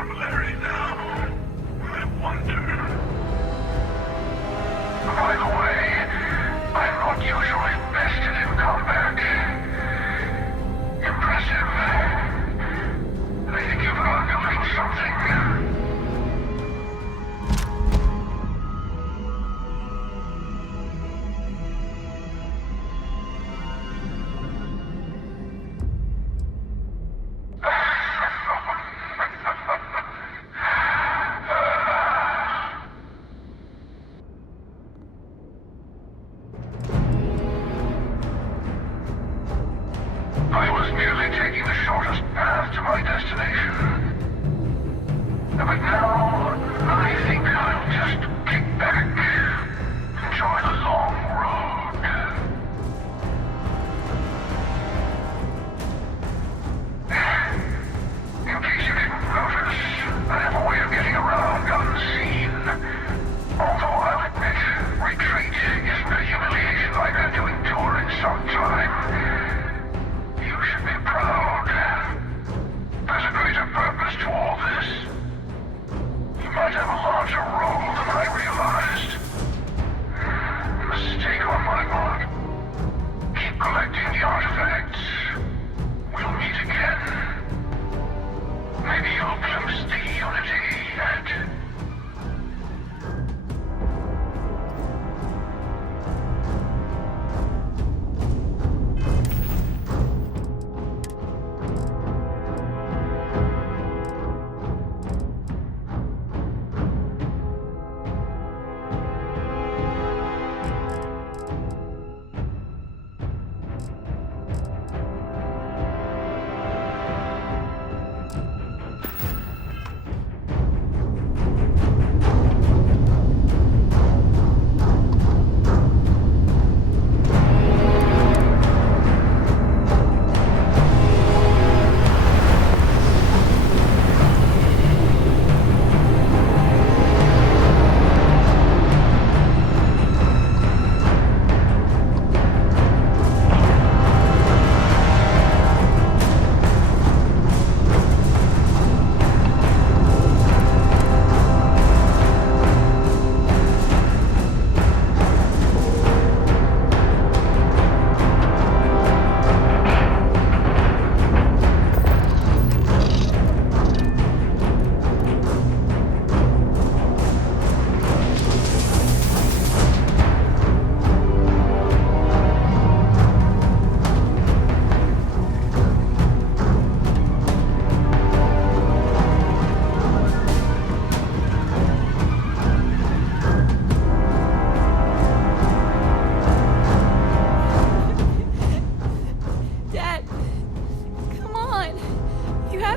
formulary now. I wonder. By the way, I'm not usually vested in combat. Impressive. I think you've learned a little something. I was merely taking the shortest path to my destination. But now, I think I'll just kick back, enjoy the long road. In case you didn't notice, I have a way of getting around unseen. Although I'll admit, retreat isn't a humiliation I've had to endure in some time. You should be proud. There's a greater purpose to all this. You might have a larger role than I realized. Mistake on my part. Keep collecting the artifacts. We'll meet again. Maybe you'll glimpse the unity yet.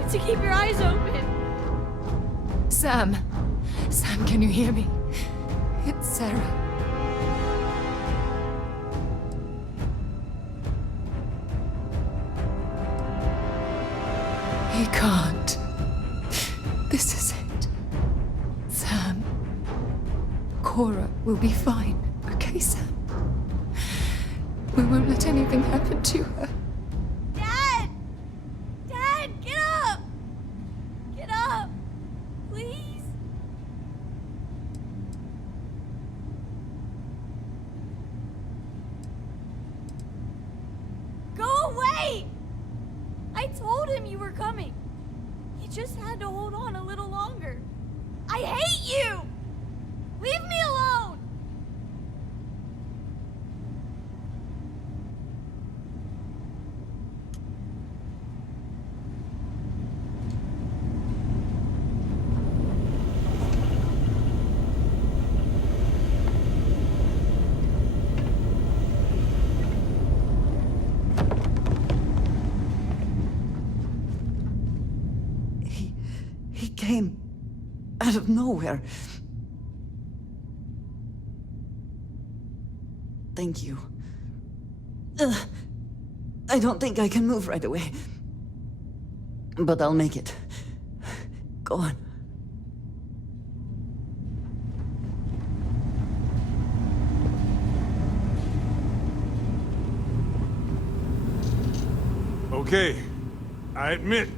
To keep your eyes open. Sam. Sam, can you hear me? It's Sarah. He can't. This is it. Sam. Cora will be fine. Okay, Sam? We won't let anything happen to her. Came out of nowhere. Thank you. I don't think I can move right away. But I'll make it. Go on. Okay. I admit,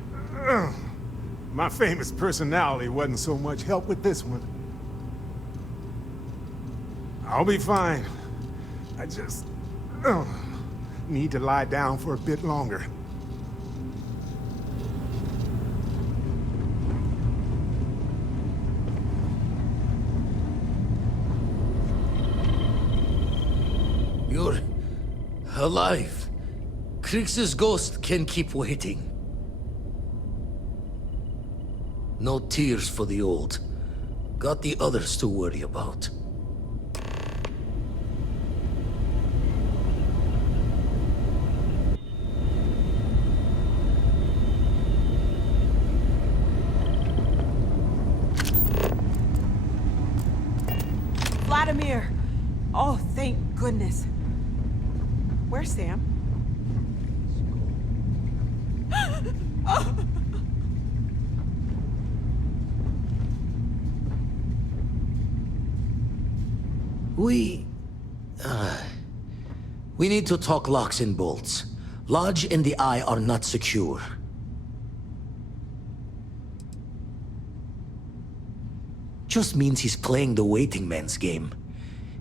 My famous personality wasn't so much help with this one. I'll be fine. I just... need to lie down for a bit longer. You're... alive. Krix's ghost can keep waiting. No tears for the old. Got the others to worry about. Vladimir! Oh, thank goodness. Where's Sam? Oh. We need to talk locks and bolts. Lodge and the Eye are not secure. Just means he's playing the waiting man's game.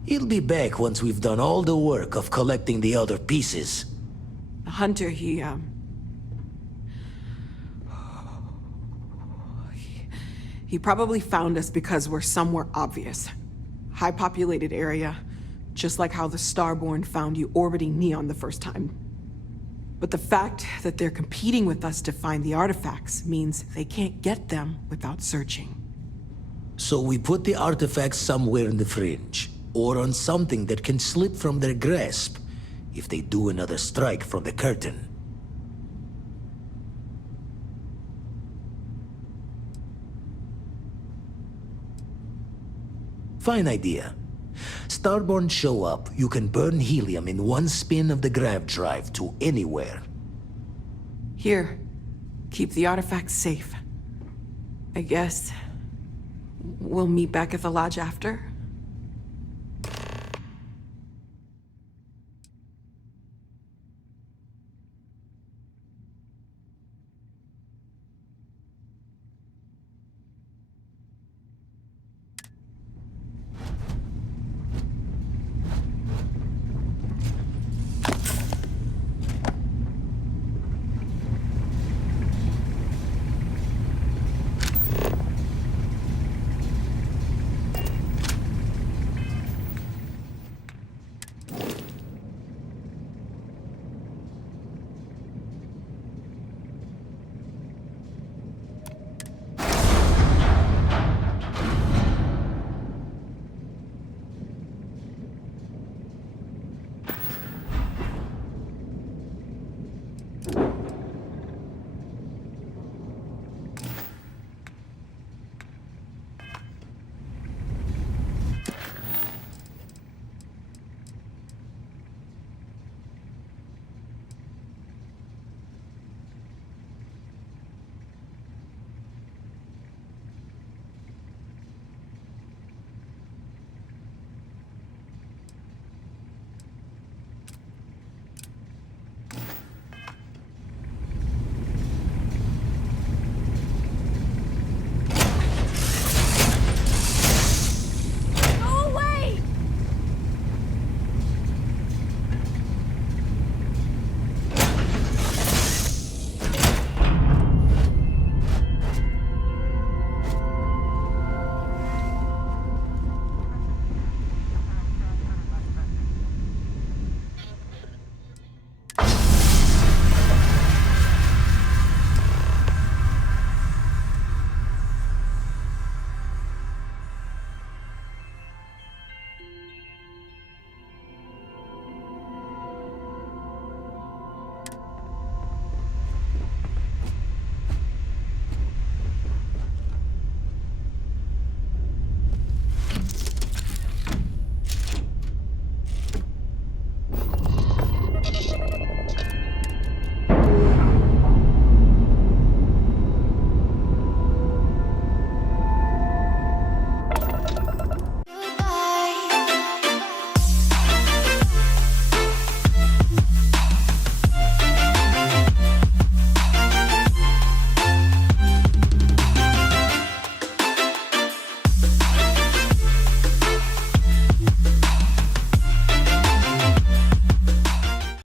He'll be back once we've done all the work of collecting the other pieces. Hunter, he probably found us because we're somewhere obvious. High-populated area, just like how the Starborn found you orbiting Neon the first time. But the fact that they're competing with us to find the artifacts means they can't get them without searching. So we put the artifacts somewhere in the fringe, or on something that can slip from their grasp if they do another strike from the curtain. Fine idea. Starborn show up, you can burn helium in one spin of the grav drive to anywhere. Here, keep the artifacts safe. I guess we'll meet back at the lodge after?